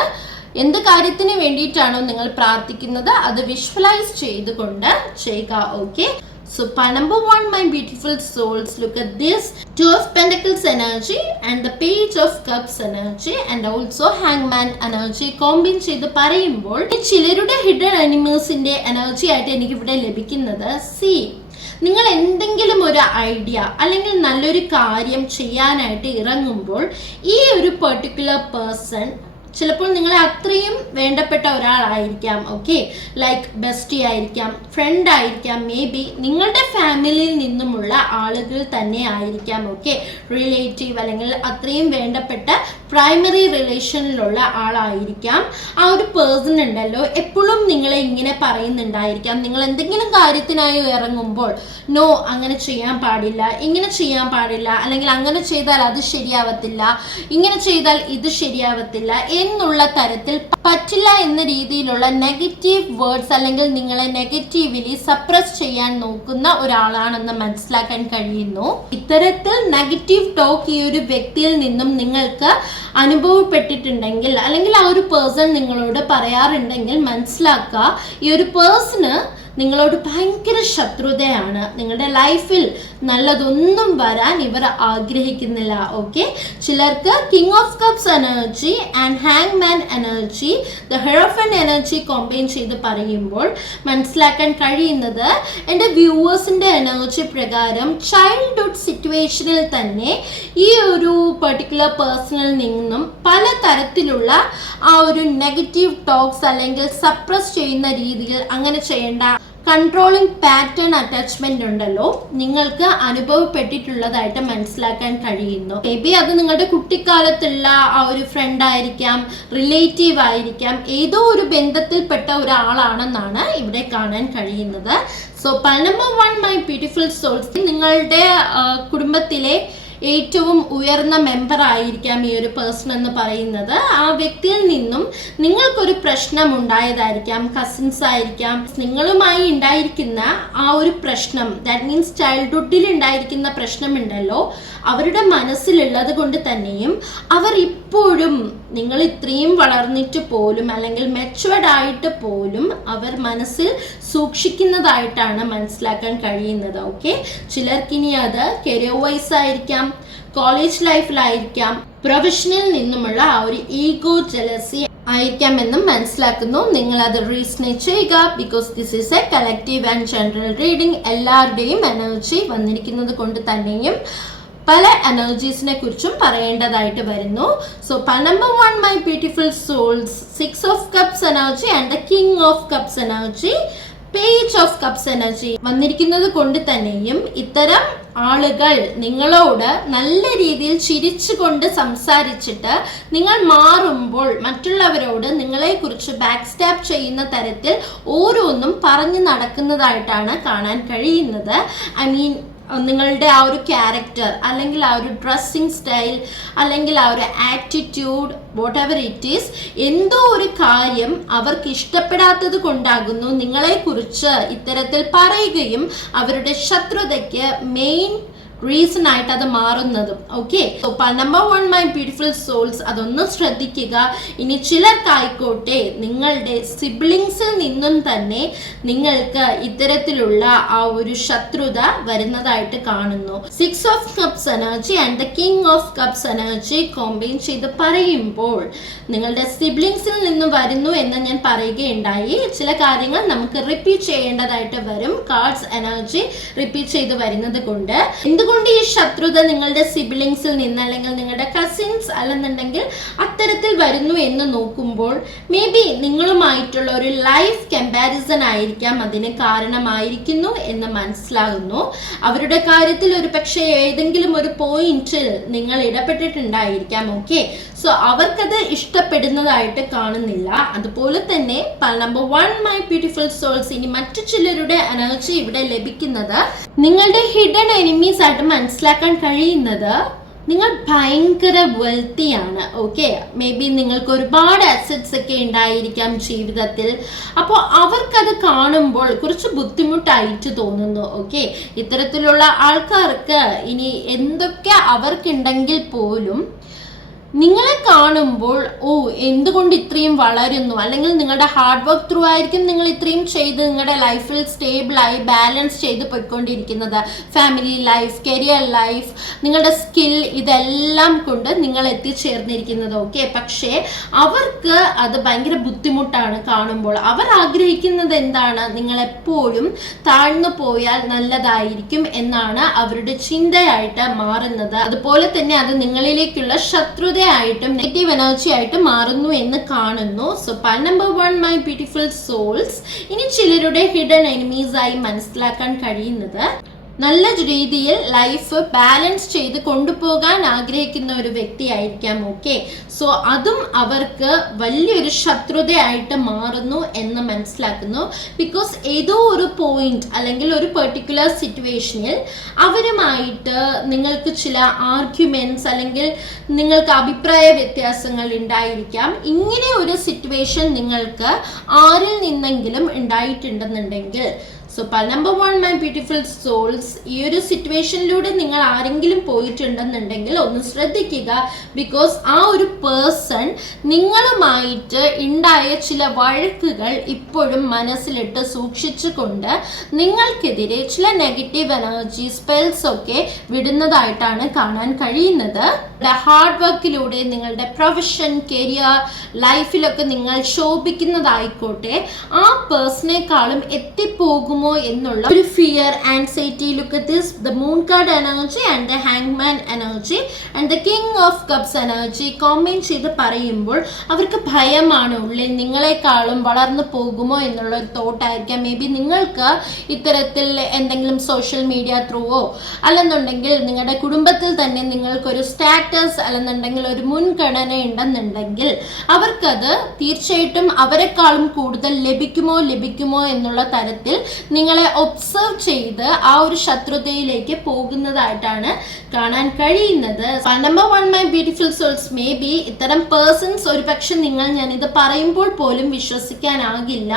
എന്ത് കാര്യത്തിന് വേണ്ടിയിട്ടാണോ നിങ്ങൾ പ്രാർത്ഥിക്കുന്നത് അത് വിഷ്വലൈസ് ചെയ്തുകൊണ്ട് ചെയ്യുക. Okay, So number one, my beautiful souls, look at this Two of Pentacles energy and the Page of Cups energy and also Hangman energy combine ചെയ്ത് പറയുമ്പോൾ ചിലരുടെ ഹിഡൻ അനിമൽസിന്റെ എനർജി ആയിട്ട് എനിക്ക് ഇവിടെ ലഭിക്കുന്നത് നിങ്ങൾ എന്തെങ്കിലും ഒരു ഐഡിയ അല്ലെങ്കിൽ നല്ലൊരു കാര്യം ചെയ്യാനായിട്ട് ഇറങ്ങുമ്പോൾ ഈ ഒരു പെർട്ടിക്കുലർ പേഴ്സൺ ചിലപ്പോൾ നിങ്ങളെ അത്രയും വേണ്ടപ്പെട്ട ഒരാളായിരിക്കാം, ഓക്കെ, ലൈക്ക് ബെസ്റ്റി ആയിരിക്കാം, ഫ്രണ്ട് ആയിരിക്കാം, മേ ബി നിങ്ങളുടെ ഫാമിലിയിൽ നിന്നുമുള്ള ആളുകൾ തന്നെ ആയിരിക്കാം, ഓക്കെ, റിലേറ്റീവ് അല്ലെങ്കിൽ അത്രയും വേണ്ടപ്പെട്ട പ്രൈമറി റിലേഷനിലുള്ള ആളായിരിക്കാം. ആ ഒരു പേഴ്സൺ ഉണ്ടല്ലോ എപ്പോഴും നിങ്ങളെ ഇങ്ങനെ പറയുന്നുണ്ടായിരിക്കാം. നിങ്ങൾ എന്തെങ്കിലും കാര്യത്തിനായി ഇറങ്ങുമ്പോൾ നോ, അങ്ങനെ ചെയ്യാൻ പാടില്ല, ഇങ്ങനെ ചെയ്യാൻ പാടില്ല, അല്ലെങ്കിൽ അങ്ങനെ ചെയ്താൽ അത് ശരിയാവത്തില്ല, ഇങ്ങനെ ചെയ്താൽ ഇത് ശരിയാവത്തില്ല എന്നുള്ള തരത്തിൽ പറ്റില്ല എന്ന രീതിയിലുള്ള നെഗറ്റീവ് വേർഡ്സ് അല്ലെങ്കിൽ നിങ്ങളെ നെഗറ്റീവ്ലി സപ്രസ് ചെയ്യാൻ നോക്കുന്ന ഒരാളാണെന്ന് മനസ്സിലാക്കാൻ കഴിയുന്നു. ഇത്തരത്തിൽ നെഗറ്റീവ് ടോക്ക് ഈ ഒരു വ്യക്തിയിൽ നിന്നും നിങ്ങൾക്ക് അനുഭവപ്പെട്ടിട്ടുണ്ടെങ്കിൽ അല്ലെങ്കിൽ ആ ഒരു പേഴ്സൺ നിങ്ങളോട് പറയാറുണ്ടെങ്കിൽ മനസ്സിലാക്കുക, ഈ ഒരു പേഴ്സണ് നിങ്ങളോട് ഭയങ്കര ശത്രുതയാണ്. നിങ്ങളുടെ ലൈഫിൽ നല്ലതൊന്നും വരാൻ ഇവർ ആഗ്രഹിക്കുന്നില്ല, ഓക്കെ. ചിലർക്ക് king of cups energy and ഹാങ്മാൻ energy, the hierophant energy combine ചെയ്ത് പറയുമ്പോൾ മനസ്സിലാക്കാൻ കഴിയുന്നത് എൻ്റെ വ്യൂവേഴ്സിൻ്റെ എനർജി പ്രകാരം ചൈൽഡ്ഹുഡ് സിറ്റുവേഷനിൽ തന്നെ ഈ ഒരു പെർട്ടിക്കുലർ പേഴ്സണിൽ നിന്നും പല തരത്തിലുള്ള ആ ഒരു നെഗറ്റീവ് ടോക്സ് അല്ലെങ്കിൽ സപ്രസ് ചെയ്യുന്ന രീതിയിൽ അങ്ങനെ ചെയ്യേണ്ട കൺട്രോളിംഗ് പാറ്റേൺ അറ്റാച്ച്മെന്റ് ഉണ്ടല്ലോ നിങ്ങൾക്ക് അനുഭവപ്പെട്ടിട്ടുള്ളതായിട്ട് മനസ്സിലാക്കാൻ കഴിയുന്നു. മേ ബി അത് നിങ്ങളുടെ കുട്ടിക്കാലത്തുള്ള ആ ഒരു ഫ്രണ്ട് ആയിരിക്കാം, റിലേറ്റീവ് ആയിരിക്കാം, ഏതോ ഒരു ബന്ധത്തിൽപ്പെട്ട ഒരാളാണെന്നാണ് ഇവിടെ കാണാൻ കഴിയുന്നത്. So number one, my beautiful souls, നിങ്ങളുടെ കുടുംബത്തിലെ ഏറ്റവും ഉയർന്ന മെമ്പർ ആയിരിക്കാം ഈ ഒരു പേഴ്സൺ എന്ന് പറയുന്നത്. ആ വ്യക്തിയിൽ നിന്നും നിങ്ങൾക്കൊരു പ്രശ്നം ഉണ്ടായതായിരിക്കാം, കസിൻസ് ആയിരിക്കാം, നിങ്ങളുമായി ഉണ്ടായിരിക്കുന്ന ആ ഒരു പ്രശ്നം, ദാറ്റ് മീൻസ് ചൈൽഡ്ഹുഡിൽ ഉണ്ടായിരിക്കുന്ന പ്രശ്നമുണ്ടല്ലോ, അവരുടെ മനസ്സിലുള്ളത് കൊണ്ട് തന്നെയും അവർ ഇപ്പോഴും നിങ്ങൾ ഇത്രയും വളർന്നിട്ട് പോലും അല്ലെങ്കിൽ മെച്ചുവേർഡ് ആയിട്ട് പോലും അവർ മനസ്സിൽ സൂക്ഷിക്കുന്നതായിട്ടാണ് മനസ്സിലാക്കാൻ കഴിയുന്നത്, ഓക്കെ. ചിലർക്കിനി അത് കരിയർ വൈസ് ആയിരിക്കാം, കോളേജ് ലൈഫിലായിരിക്കാം, പ്രൊഫഷനിൽ നിന്നുമുള്ള ആ ഒരു ഈഗോ ജലസി ആയിരിക്കാം എന്നും മനസ്സിലാക്കുന്നു. നിങ്ങൾ അത് റീസണേറ്റ് ചെയ്യുക. Because this is a collective and general reading. എല്ലാവരുടെയും എനർജി വന്നിരിക്കുന്നത് കൊണ്ട് തന്നെയും പല എനർജീസിനെ കുറിച്ചും പറയേണ്ടതായിട്ട് വരുന്നു. So number one, my beautiful souls, 6 of Cups energy and the king of cups energy, page of cups energy വന്നിരിക്കുന്നത് കൊണ്ട് തന്നെയും ഇത്തരം ആളുകൾ നിങ്ങളോട് നല്ല രീതിയിൽ ചിരിച്ചുകൊണ്ട് സംസാരിച്ചിട്ട് നിങ്ങൾ മാറുമ്പോൾ മറ്റുള്ളവരോട് നിങ്ങളെക്കുറിച്ച് ബാക്ക് സ്റ്റാപ്പ് ചെയ്യുന്ന തരത്തിൽ ഓരോന്നും പറഞ്ഞു നടക്കുന്നതായിട്ടാണ് കാണാൻ കഴിയുന്നത്. ഐ മീൻ നിങ്ങളുടെ ആ ഒരു ക്യാരക്ടർ അല്ലെങ്കിൽ ആ ഒരു ഡ്രസ്സിങ് സ്റ്റൈൽ അല്ലെങ്കിൽ ആ ഒരു attitude, what ever it is, എന്തോ ഒരു കാര്യം അവർക്ക് ഇഷ്ടപ്പെടാത്തത് കൊണ്ടാകുന്നു നിങ്ങളെക്കുറിച്ച് ഇത്തരത്തിൽ പറയുകയും അവരുടെ ശത്രുതയ്ക്ക് മെയിൻ റീസൺ ആയിട്ട് അത് മാറുന്നതും, okay. Number one, my beautiful souls, അതൊന്ന് ശ്രദ്ധിക്കുക. ഇനി ചിലർക്കായിക്കോട്ടെ നിങ്ങളുടെ സിബ്ലിങ്സിൽ നിന്നും തന്നെ നിങ്ങൾക്ക് ഇത്തരത്തിലുള്ള ആ ഒരു ശത്രുത വരുന്നതായിട്ട് കാണുന്നു. 6 of Cups energy and the king of cups energy combine ചെയ്ത് പറയുമ്പോൾ നിങ്ങളുടെ സിബ്ലിങ്സിൽ നിന്ന് വരുന്നു എന്ന് ഞാൻ പറയുകയുണ്ടായി. ചില കാര്യങ്ങൾ നമുക്ക് റിപ്പീറ്റ് ചെയ്യേണ്ടതായിട്ട് വരും. കാർഡ്സ് എനർജി റിപ്പീറ്റ് ചെയ്ത് വരുന്നത് കൊണ്ട് എന്തുകൊണ്ട് ഈ ശത്രുത നിങ്ങളുടെ സിബ്ലിങ്സിൽ നിന്ന് അല്ലെങ്കിൽ നിങ്ങളുടെ കസിൻസ് അല്ലെന്നുണ്ടെങ്കിൽ അത്തരത്തിൽ വരുന്നു എന്ന് നോക്കുമ്പോൾ മേ ബി നിങ്ങളുമായിട്ടുള്ള ഒരു ലൈഫ് കമ്പാരിസൺ ആയിരിക്കാം അതിന് കാരണമായിരിക്കുന്നു എന്ന് മനസ്സിലാകുന്നു. അവരുടെ കാര്യത്തിൽ ഒരു പക്ഷേ ഏതെങ്കിലും ഒരു പോയിന്റിൽ നിങ്ങൾ ഇടപെട്ടിട്ടുണ്ടായിരിക്കാം, ഓക്കെ. സോ അവർക്കത് ഇഷ്ടപ്പെടുന്നതായിട്ട് കാണുന്നില്ല. അതുപോലെ തന്നെ number one, my beautiful souls, ഇനി മറ്റു ചിലരുടെ എനർജി ഇവിടെ ലഭിക്കുന്നത് നിങ്ങളുടെ ഹിഡൻ എനിമീസ് ആയിട്ട് മനസ്സിലാക്കാൻ കഴിയുന്നത് നിങ്ങൾ ഭയങ്കര വെൽത്തിയാണ്, ഓക്കെ. മേ ബി നിങ്ങൾക്ക് ഒരുപാട് അസറ്റ്സ് ഒക്കെ ഉണ്ടായിരിക്കാം ജീവിതത്തിൽ. അപ്പോൾ അവർക്കത് കാണുമ്പോൾ കുറച്ച് ബുദ്ധിമുട്ടായിട്ട് തോന്നുന്നു, ഓക്കെ. ഇത്തരത്തിലുള്ള ആൾക്കാർക്ക് ഇനി എന്തൊക്കെ അവർക്കുണ്ടെങ്കിൽ പോലും നിങ്ങളെ കാണുമ്പോൾ ഓ എന്തുകൊണ്ട് ഇത്രയും വളരുന്നു, അല്ലെങ്കിൽ നിങ്ങളുടെ ഹാർഡ് വർക്ക് ത്രൂ ആയിരിക്കും നിങ്ങൾ ഇത്രയും ചെയ്ത് നിങ്ങളുടെ ലൈഫിൽ സ്റ്റേബിളായി ബാലൻസ് ചെയ്ത് പോയിക്കൊണ്ടിരിക്കുന്നത്. ഫാമിലി ലൈഫ്, കരിയർ ലൈഫ്, നിങ്ങളുടെ സ്കിൽ, ഇതെല്ലാം കൊണ്ട് നിങ്ങൾ എത്തിച്ചേർന്നിരിക്കുന്നത്. ഓക്കെ, പക്ഷേ അവർക്ക് അത് ഭയങ്കര ബുദ്ധിമുട്ടാണ് കാണുമ്പോൾ. അവർ ആഗ്രഹിക്കുന്നത് എന്താണ്, നിങ്ങളെപ്പോഴും താഴ്ന്നു പോയാൽ നല്ലതായിരിക്കും എന്നാണ് അവരുടെ ചിന്തയായിട്ട് മാറുന്നത്. അതുപോലെ തന്നെ അത് നിങ്ങളിലേക്കുള്ള ശത്രുത ആയിട്ടും നെഗറ്റീവ് എനർജി ആയിട്ട് മാറുന്നു എന്ന് കാണുന്നു. So pile number 1 my beautiful souls. ഇനി ചിലരുടെ ഹിഡൻ എനിമീസ് ആയി മനസ്സിലാക്കാൻ കഴിയുന്നത്, നല്ല രീതിയിൽ ലൈഫ് ബാലൻസ് ചെയ്ത് കൊണ്ടുപോകാൻ ആഗ്രഹിക്കുന്ന ഒരു വ്യക്തിയായിരിക്കാം. ഓക്കെ, സോ അതും അവർക്ക് വലിയൊരു ശത്രുതയായിട്ട് മാറുന്നു എന്ന് മനസ്സിലാക്കുന്നു. ബിക്കോസ് ഏതോ ഒരു പോയിന്റ് അല്ലെങ്കിൽ ഒരു പെർട്ടിക്കുലർ സിറ്റുവേഷനിൽ അവരുമായിട്ട് നിങ്ങൾക്ക് ചില ആർഗ്യുമെന്റ്സ് അല്ലെങ്കിൽ നിങ്ങൾക്ക് അഭിപ്രായ വ്യത്യാസങ്ങൾ ഉണ്ടായിരിക്കാം. ഇങ്ങനെ ഒരു സിറ്റുവേഷൻ നിങ്ങൾക്ക് ആരിൽ നിന്നെങ്കിലും ഉണ്ടായിട്ടുണ്ടെന്നുണ്ടെങ്കിൽ, so pile number 1 my beautiful souls, ഈ ഒരു സിറ്റുവേഷനിലൂടെ നിങ്ങൾ ആരെങ്കിലും പോയിട്ടുണ്ടെന്നുണ്ടെങ്കിൽ ഒന്ന് ശ്രദ്ധിക്കുക. ബിക്കോസ് ആ ഒരു പേഴ്സൺ നിങ്ങളുമായിട്ട് ഉണ്ടായ ചില വഴക്കുകൾ ഇപ്പോഴും മനസ്സിലിട്ട് സൂക്ഷിച്ചുകൊണ്ട് നിങ്ങൾക്കെതിരെ ചില നെഗറ്റീവ് എനർജി സ്പെൽസ് ഒക്കെ വിടുന്നതായിട്ടാണ് കാണാൻ കഴിയുന്നത്. ഹാർഡ് വർക്കിലൂടെ നിങ്ങളുടെ പ്രൊഫഷൻ, കരിയർ ലൈഫിലൊക്കെ നിങ്ങൾ ശോഭിക്കുന്നതായിക്കോട്ടെ, ആ പേഴ്സണേക്കാളും എത്തിപ്പോകുമോ എന്നുള്ള ഒരു fear, anxiety. Look at this, the moon card energy and the ഹാങ്മാൻ energy and the king of cups energy combine ചെയ്ത് പറയുമ്പോൾ അവർക്ക് ഭയമാണ് ഉള്ളിൽ, നിങ്ങളെക്കാളും വളർന്നു പോകുമോ എന്നുള്ള ഒരു തോട്ടായിരിക്കാം. മേ ബി നിങ്ങൾക്ക് ഇത്തരത്തിൽ എന്തെങ്കിലും സോഷ്യൽ മീഡിയ ത്രൂവോ അല്ലെന്നുണ്ടെങ്കിൽ നിങ്ങളുടെ കുടുംബത്തിൽ തന്നെ നിങ്ങൾക്കൊരു സ്റ്റാറ്റസ് അല്ലെന്നുണ്ടെങ്കിൽ ഒരു മുൻഗണന ഉണ്ടെന്നുണ്ടെങ്കിൽ അവർക്കത് തീർച്ചയായിട്ടും അവരെക്കാളും കൂടുതൽ ലഭിക്കുമോ എന്നുള്ള തരത്തിൽ നിങ്ങളെ ഒബ്സർവ് ചെയ്ത് ആ ഒരു ശത്രുതയിലേക്ക് പോകുന്നതായിട്ടാണ് കാണാൻ കഴിയുന്നത്. Number 1 my beautiful souls, maybe ഇത്തരം പേഴ്സൺസ് ഒരു പക്ഷെ ഞാനിത് പറയുമ്പോൾ പോലും വിശ്വസിക്കാനാകില്ല,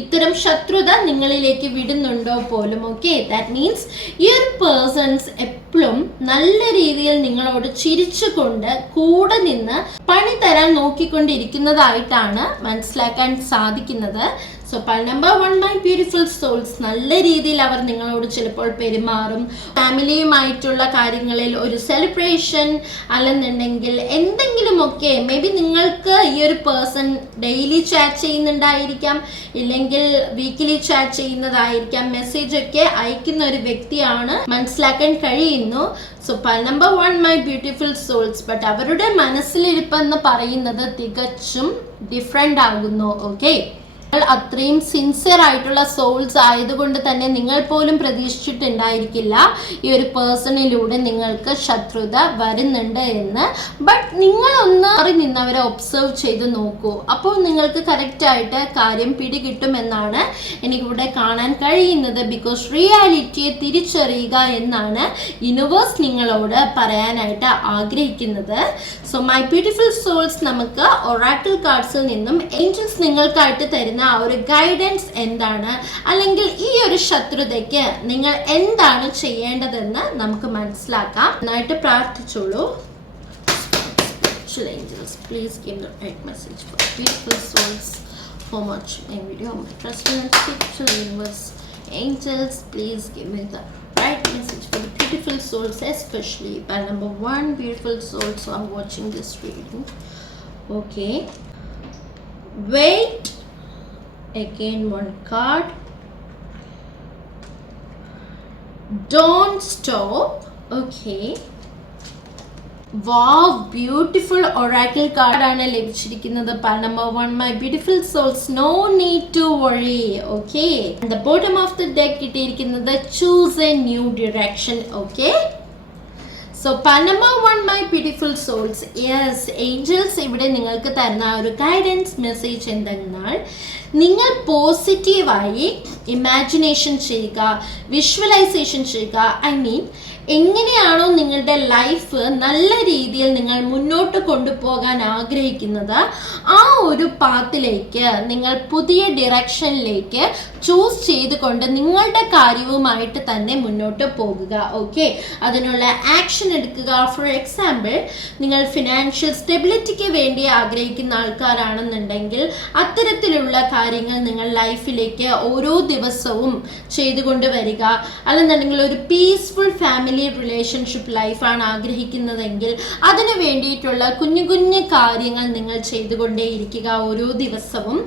ഇത്തരം ശത്രുത നിങ്ങളിലേക്ക് വിടുന്നുണ്ടോ പോലും. ഓക്കെ, ദാറ്റ് മീൻസ് ഈ ഒരു പേഴ്സൺസ് എപ്പോഴും നല്ല രീതിയിൽ നിങ്ങളോട് ചിരിച്ചുകൊണ്ട് കൂടെ നിന്ന് പണി തരാൻ നോക്കിക്കൊണ്ടിരിക്കുന്നതായിട്ടാണ് മനസ്സിലാക്കാൻ സാധിക്കുന്നത്. So pile number 1 my beautiful souls, നല്ല രീതിയിൽ അവർ നിങ്ങളോട് ചിലപ്പോൾ പെരുമാറും. ഫാമിലിയുമായിട്ടുള്ള കാര്യങ്ങളിൽ ഒരു സെലിബ്രേഷൻ അല്ലെന്നുണ്ടെങ്കിൽ എന്തെങ്കിലുമൊക്കെ, മേ ബി നിങ്ങൾക്ക് ഈ ഒരു പേഴ്സൺ ഡെയിലി ചാറ്റ് ചെയ്യുന്നുണ്ടായിരിക്കാം, ഇല്ലെങ്കിൽ വീക്കിലി ചാറ്റ് ചെയ്യുന്നതായിരിക്കാം, മെസ്സേജ് ഒക്കെ അയക്കുന്ന ഒരു വ്യക്തിയാണ് മനസ്സിലാക്കാൻ കഴിയുന്നു. So pile number 1 my beautiful souls, but അവരുടെ മനസ്സിലിരിപ്പെന്ന് പറയുന്നത് തികച്ചും ഡിഫറെൻ്റ് ആകുന്നു. ഓക്കെ, അത്രയും സിൻസിയർ ആയിട്ടുള്ള സോൾസ് ആയതുകൊണ്ട് തന്നെ നിങ്ങൾ പോലും പ്രതീക്ഷിച്ചിട്ടുണ്ടായിരിക്കില്ല ഈ ഒരു പേഴ്സണിലൂടെ നിങ്ങൾക്ക് ശത്രുത വരുന്നുണ്ട് എന്ന്. ബട്ട് നിങ്ങളൊന്ന് മാറി നിന്നവരെ ഒബ്സർവ് ചെയ്ത് നോക്കൂ, അപ്പോൾ നിങ്ങൾക്ക് കറക്റ്റായിട്ട് കാര്യം പിടികിട്ടുമെന്നാണ് എനിക്കിവിടെ കാണാൻ കഴിയുന്നത്. ബിക്കോസ് റിയാലിറ്റിയെ തിരിച്ചറിയുക എന്നാണ് യൂണിവേഴ്സ് നിങ്ങളോട് പറയാനായിട്ട് ആഗ്രഹിക്കുന്നത്. സോ മൈ ബ്യൂട്ടിഫുൾ സോൾസ്, നമുക്ക് ഒറാക്കിൾ കാർഡ്സിൽ നിന്നും ഏഞ്ചൽസ് നിങ്ങൾക്കായിട്ട് തരുന്ന ആ ഒരു ഗൈഡൻസ് എന്താണ്, അല്ലെങ്കിൽ ഈ ഒരു ശത്രുതയ്ക്ക് നിങ്ങൾ എന്താണ് ചെയ്യേണ്ടതെന്ന് നമുക്ക് മനസ്സിലാക്കാം. നന്നായിട്ട് പ്രാർത്ഥിച്ചോളൂ. Angels, please give the right message for beautiful souls for watching my video. My trust and spiritual universe. Angels, please give me the right message for the beautiful souls, especially by number 1 beautiful souls who are watching this reading. Okay, wait. Again, 1 card. Don't stop. Okay. Wow, beautiful oracle card ആണ് ലഭിച്ചിരിക്കുന്നത്. പൽ number 1 my beautiful souls, no need to worry. Okay, and the bottom of the deck കിട്ടിയിരിക്കുന്നത് choose a new direction. Okay, so pile number 1 my beautiful souls, yes, angels ഇവിടെ നിങ്ങൾക്ക് തരുന്ന ഒരു guidance message എന്തെന്നാൽ, നിങ്ങൾ പോസിറ്റീവായി ഇമാജിനേഷൻ ചെയ്യുക, visualisation ചെയ്യുക. ഐ മീൻ എങ്ങനെയാണോ നിങ്ങളുടെ ലൈഫ് നല്ല രീതിയിൽ നിങ്ങൾ മുന്നോട്ട് കൊണ്ടുപോകാൻ ആഗ്രഹിക്കുന്നത് ആ ഒരു പാത്തിലേക്ക് നിങ്ങൾ പുതിയ ഡിറക്ഷനിലേക്ക് ചൂസ് ചെയ്തുകൊണ്ട് നിങ്ങളുടെ കാര്യവുമായിട്ട് തന്നെ മുന്നോട്ട് പോകുക. ഓക്കെ, അതിനുള്ള ആക്ഷൻ എടുക്കുക. ഫോർ എക്സാമ്പിൾ, നിങ്ങൾ ഫിനാൻഷ്യൽ സ്റ്റെബിലിറ്റിക്ക് വേണ്ടി ആഗ്രഹിക്കുന്ന ആൾക്കാരാണെന്നുണ്ടെങ്കിൽ അത്തരത്തിലുള്ള കാര്യങ്ങൾ നിങ്ങൾ ലൈഫിലേക്ക് ഓരോ ദിവസവും ചെയ്തുകൊണ്ട് വരിക. അല്ലെന്നുണ്ടെങ്കിൽ ഒരു പീസ്ഫുൾ ഫാമിലി റിലേഷൻഷിപ്പ് ലൈഫാണ് ആഗ്രഹിക്കുന്നതെങ്കിൽ അതിനു വേണ്ടിയിട്ടുള്ള കുഞ്ഞു കുഞ്ഞു കാര്യങ്ങൾ നിങ്ങൾ ചെയ്തുകൊണ്ടേയിരിക്കുക ഓരോ ദിവസവും.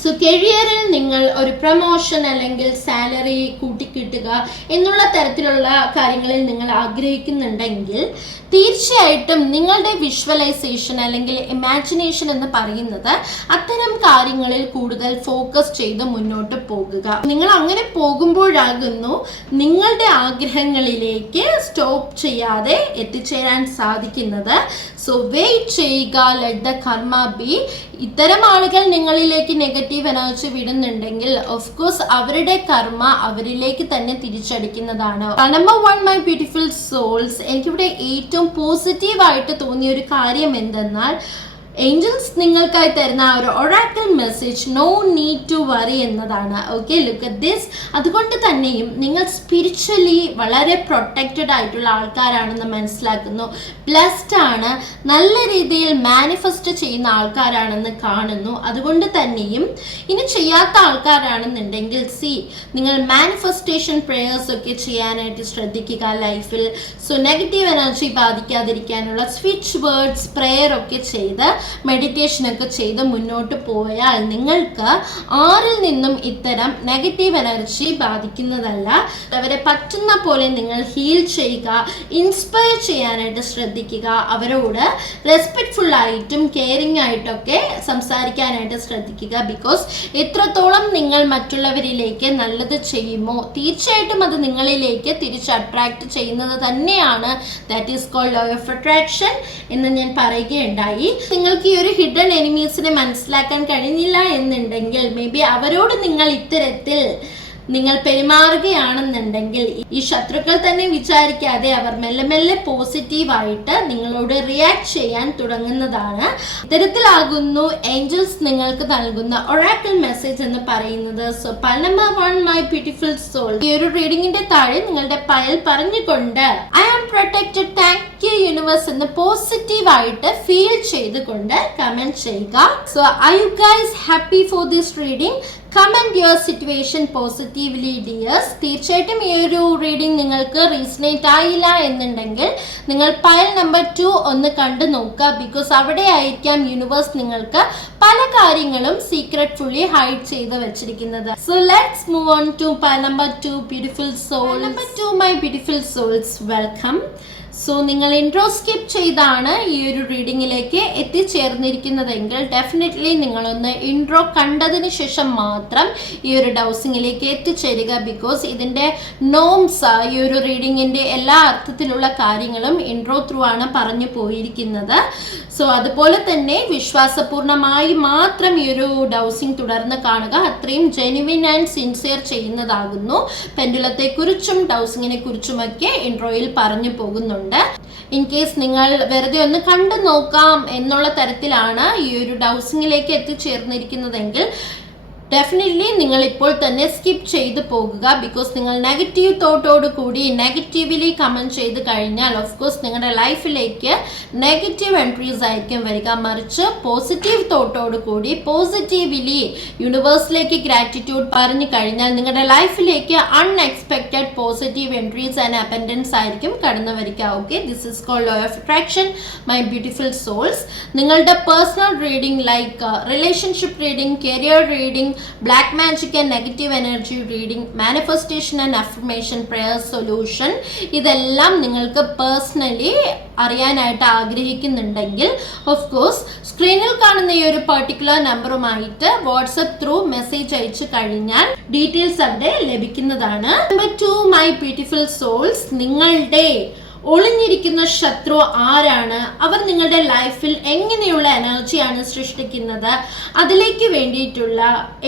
സോ കരിയറിൽ നിങ്ങൾ ഒരു പ്രൊമോഷൻ അല്ലെങ്കിൽ സാലറി കൂട്ടിക്കിട്ടുക എന്നുള്ള തരത്തിലുള്ള കാര്യങ്ങളിൽ നിങ്ങൾ ആഗ്രഹിക്കുന്നുണ്ടെങ്കിൽ തീർച്ചയായിട്ടും നിങ്ങളുടെ വിഷ്വലൈസേഷൻ അല്ലെങ്കിൽ ഇമാജിനേഷൻ എന്ന് പറയുന്നത് അത്തരം കാര്യങ്ങളിൽ കൂടുതൽ ഫോക്കസ് ചെയ്ത് മുന്നോട്ട് പോകുക. നിങ്ങൾ അങ്ങനെ പോകുമ്പോഴാകുന്നു നിങ്ങളുടെ ആഗ്രഹങ്ങളിലേക്ക് സ്റ്റോപ്പ് ചെയ്യാതെ എത്തിച്ചേരാൻ സാധിക്കുന്നത്. സോ വെയിറ്റ് ചെയ്യുക, ലെറ്റ് ദ കർമ്മ ബി. ഇത്തരം ആളുകൾ നിങ്ങളിലേക്ക് നെഗറ്റീവ് എനർജി വിടുന്നുണ്ടെങ്കിൽ ഓഫ് കോഴ്സ് അവരുടെ കർമ്മ അവരിലേക്ക് തന്നെ തിരിച്ചടിക്കുന്നതാണ്. നമ്പർ 1 മൈ ബ്യൂട്ടിഫുൾ സോൾസ്, എനിക്കിവിടെ ഏറ്റവും പോസിറ്റീവായിട്ട് തോന്നിയ ഒരു കാര്യം എന്തെന്നാൽ ഏഞ്ചൽസ് നിങ്ങൾക്കായി തരുന്ന ആ ഒരു oracle message no need to worry എന്നതാണ്. Okay, look at this. അതുകൊണ്ട് തന്നെയും നിങ്ങൾ സ്പിരിച്വലി വളരെ പ്രൊട്ടക്റ്റഡ് ആയിട്ടുള്ള ആൾക്കാരാണെന്ന് മനസ്സിലാക്കുന്നു. ബ്ലെസ്ഡ് ആണ്, നല്ല രീതിയിൽ മാനിഫെസ്റ്റ് ചെയ്യുന്ന ആൾക്കാരാണെന്ന് കാണുന്നു. അതുകൊണ്ട് തന്നെയും ഇനി ചെയ്യാത്ത ആൾക്കാരാണെന്നുണ്ടെങ്കിൽ നിങ്ങൾ മാനിഫെസ്റ്റേഷൻ പ്രേയേഴ്സ് ഒക്കെ ചെയ്യാനായിട്ട് ശ്രദ്ധിക്കുക ലൈഫിൽ. സോ നെഗറ്റീവ് എനർജി ബാധിക്കാതിരിക്കാനുള്ള സ്വിച്ച് വേർഡ്സ് പ്രെയർ ഒക്കെ ചെയ്ത് മെഡിറ്റേഷനൊക്കെ ചെയ്ത് മുന്നോട്ട് പോയാൽ നിങ്ങൾക്ക് ആരിൽ നിന്നും ഇത്തരം നെഗറ്റീവ് എനർജി ബാധിക്കുന്നതല്ല. അവരെ പറ്റുന്ന പോലെ നിങ്ങൾ ഹീൽ ചെയ്യുക, ഇൻസ്പയർ ചെയ്യാനായിട്ട് ശ്രദ്ധിക്കുക, അവരോട് റെസ്പെക്ട്ഫുൾ ആയിട്ടും കെയറിംഗ് ആയിട്ടൊക്കെ സംസാരിക്കാനായിട്ട് ശ്രദ്ധിക്കുക. ബിക്കോസ് എത്രത്തോളം നിങ്ങൾ മറ്റുള്ളവരിലേക്ക് നല്ലത് ചെയ്യുമോ തീർച്ചയായിട്ടും അത് നിങ്ങളിലേക്ക് തിരിച്ച് അട്രാക്ട് ചെയ്യുന്നത് തന്നെയാണ്. That is called law of attraction എന്ന് ഞാൻ പറയുകയുണ്ടായി. നിങ്ങൾക്ക് ഈ ഒരു ഹിഡൻ എനിമീസിനെ മനസ്സിലാക്കാൻ കഴിഞ്ഞില്ല എന്നുണ്ടെങ്കിൽ മേ ബി അവരോട് നിങ്ങൾ ഇത്തരത്തിൽ നിങ്ങൾ പെരുമാറുകയാണെന്നുണ്ടെങ്കിൽ ഈ ശത്രുക്കൾ തന്നെ വിചാരിക്കാതെ അവർ മെല്ലെ മെല്ലെ പോസിറ്റീവായിട്ട് നിങ്ങളോട് റിയാക്ട് ചെയ്യാൻ തുടങ്ങുന്നതാണ്. ഇത്തരത്തിലാകുന്നു ഏഞ്ചൽസ് നിങ്ങൾക്ക് നൽകുന്ന ഒറാക്കിൾ മെസ്സേജ് എന്ന് പറയുന്നത്. So pile number 1 my beautiful soul, ഈ ഒരു റീഡിങ്ങിന്റെ താഴെ നിങ്ങളുടെ പയൽ പറഞ്ഞുകൊണ്ട് I am protected, thank you universe എന്ന് പോസിറ്റീവായിട്ട് ഫീൽ ചെയ്തുകൊണ്ട് കമന്റ് ചെയ്യുക. So I you guys happy for this reading? Comment your situation positively dears. തീർച്ചയായിട്ടും ഈ ഒരു റീഡിംഗ് നിങ്ങൾക്ക് റീസണേറ്റ് ആയില്ല എന്നുണ്ടെങ്കിൽ നിങ്ങൾ പയൽ നമ്പർ 2 ഒന്ന് കണ്ടു നോക്കുക. ബിക്കോസ് അവിടെ ആയിരിക്കാം യൂണിവേഴ്സ് നിങ്ങൾക്ക് പല കാര്യങ്ങളും സീക്രറ്റ്ഫുള്ളി ഹൈഡ് ചെയ്ത് വെച്ചിരിക്കുന്നത്. So let's move on to pile number 2 beautiful soul. Number 2 my beautiful souls, welcome. So നിങ്ങൾ ഇൻട്രോ സ്കിപ്പ് ചെയ്താണ് ഈ ഒരു റീഡിങ്ങിലേക്ക് എത്തിച്ചേർന്നിരിക്കുന്നതെങ്കിൽ ഡെഫിനറ്റ്ലി നിങ്ങളൊന്ന് ഇൻട്രോ കണ്ടതിന് ശേഷം മാത്രം ഈ ഒരു ഡൗസിങ്ങിലേക്ക് എത്തിച്ചേരുക. ബിക്കോസ് ഇതിൻ്റെ നോംസ്, ഈ ഒരു റീഡിങ്ങിൻ്റെ എല്ലാ അർത്ഥത്തിലുള്ള കാര്യങ്ങളും ഇൻട്രോ ത്രൂ ആണ് പറഞ്ഞു പോയിരിക്കുന്നത്. സോ അതുപോലെ തന്നെ വിശ്വാസപൂർണമായി മാത്രം ഈ ഒരു ഡൗസിങ് തുടർന്ന് കാണുക. അത്രയും ജെനുവിൻ ആൻഡ് സിൻസിയർ ചെയ്യുന്നതാകുന്നു. പെൻഡുലത്തെക്കുറിച്ചും ഡൗസിങ്ങിനെ കുറിച്ചുമൊക്കെ ഇൻട്രോയിൽ പറഞ്ഞു പോകുന്നുണ്ട്. ഇൻ കേസ് നിങ്ങൾ വെറുതെ ഒന്ന് കണ്ടു നോക്കാം എന്നുള്ള തരത്തിലാണ് ഈ ഒരു ഡൗസിങ്ങിലേക്ക് എത്തിച്ചേർന്നിരിക്കുന്നതെങ്കിൽ ഡെഫിനറ്റ്ലി നിങ്ങൾ ഇപ്പോൾ തന്നെ സ്കിപ്പ് ചെയ്ത് പോകുക. ബിക്കോസ് നിങ്ങൾ നെഗറ്റീവ് തോട്ടോട് കൂടി നെഗറ്റീവ്ലി കമന്റ് ചെയ്ത് കഴിഞ്ഞാൽ ഓഫ് കോഴ്സ് നിങ്ങളുടെ ലൈഫിലേക്ക് നെഗറ്റീവ് എൻട്രീസ് ആയിരിക്കും വരിക. മറിച്ച് പോസിറ്റീവ് തോട്ടോട് കൂടി പോസിറ്റീവ്ലി യൂണിവേഴ്സിലേക്ക് ഗ്രാറ്റിറ്റ്യൂഡ് പറഞ്ഞു കഴിഞ്ഞാൽ നിങ്ങളുടെ ലൈഫിലേക്ക് unexpected positive entries and abundance ആയിരിക്കും കടന്നു വരിക. Okay, this is called law of attraction my beautiful souls. നിങ്ങളുടെ personal reading like relationship reading, career reading, black magic and negative energy reading, manifestation and affirmation prayer solution, ഇതെല്ലാം നിങ്ങൾക്ക് personally അറിയാനായിട്ട് ആഗ്രഹിക്കുന്നുണ്ടെങ്കിൽ of course സ്ക്രീനിൽ കാണുന്ന ഈ ഒരു particular നമ്പറുമായിട്ട് WhatsApp through message അയച്ചു കഴിഞ്ഞാൽ ഡീറ്റെയിൽസ് അവിടെ ലഭിക്കുന്നതാണ്. നമ്പർ 2 മൈ ബ്യൂട്ടിഫുൾ സോൾസ്, നിങ്ങളുടെ ഒളിഞ്ഞിരിക്കുന്ന ശത്രു ആരാണ്, അവർ നിങ്ങളുടെ ലൈഫിൽ എങ്ങനെയുള്ള എനർജിയാണ് സൃഷ്ടിക്കുന്നത്, അതിലേക്ക് വേണ്ടിയിട്ടുള്ള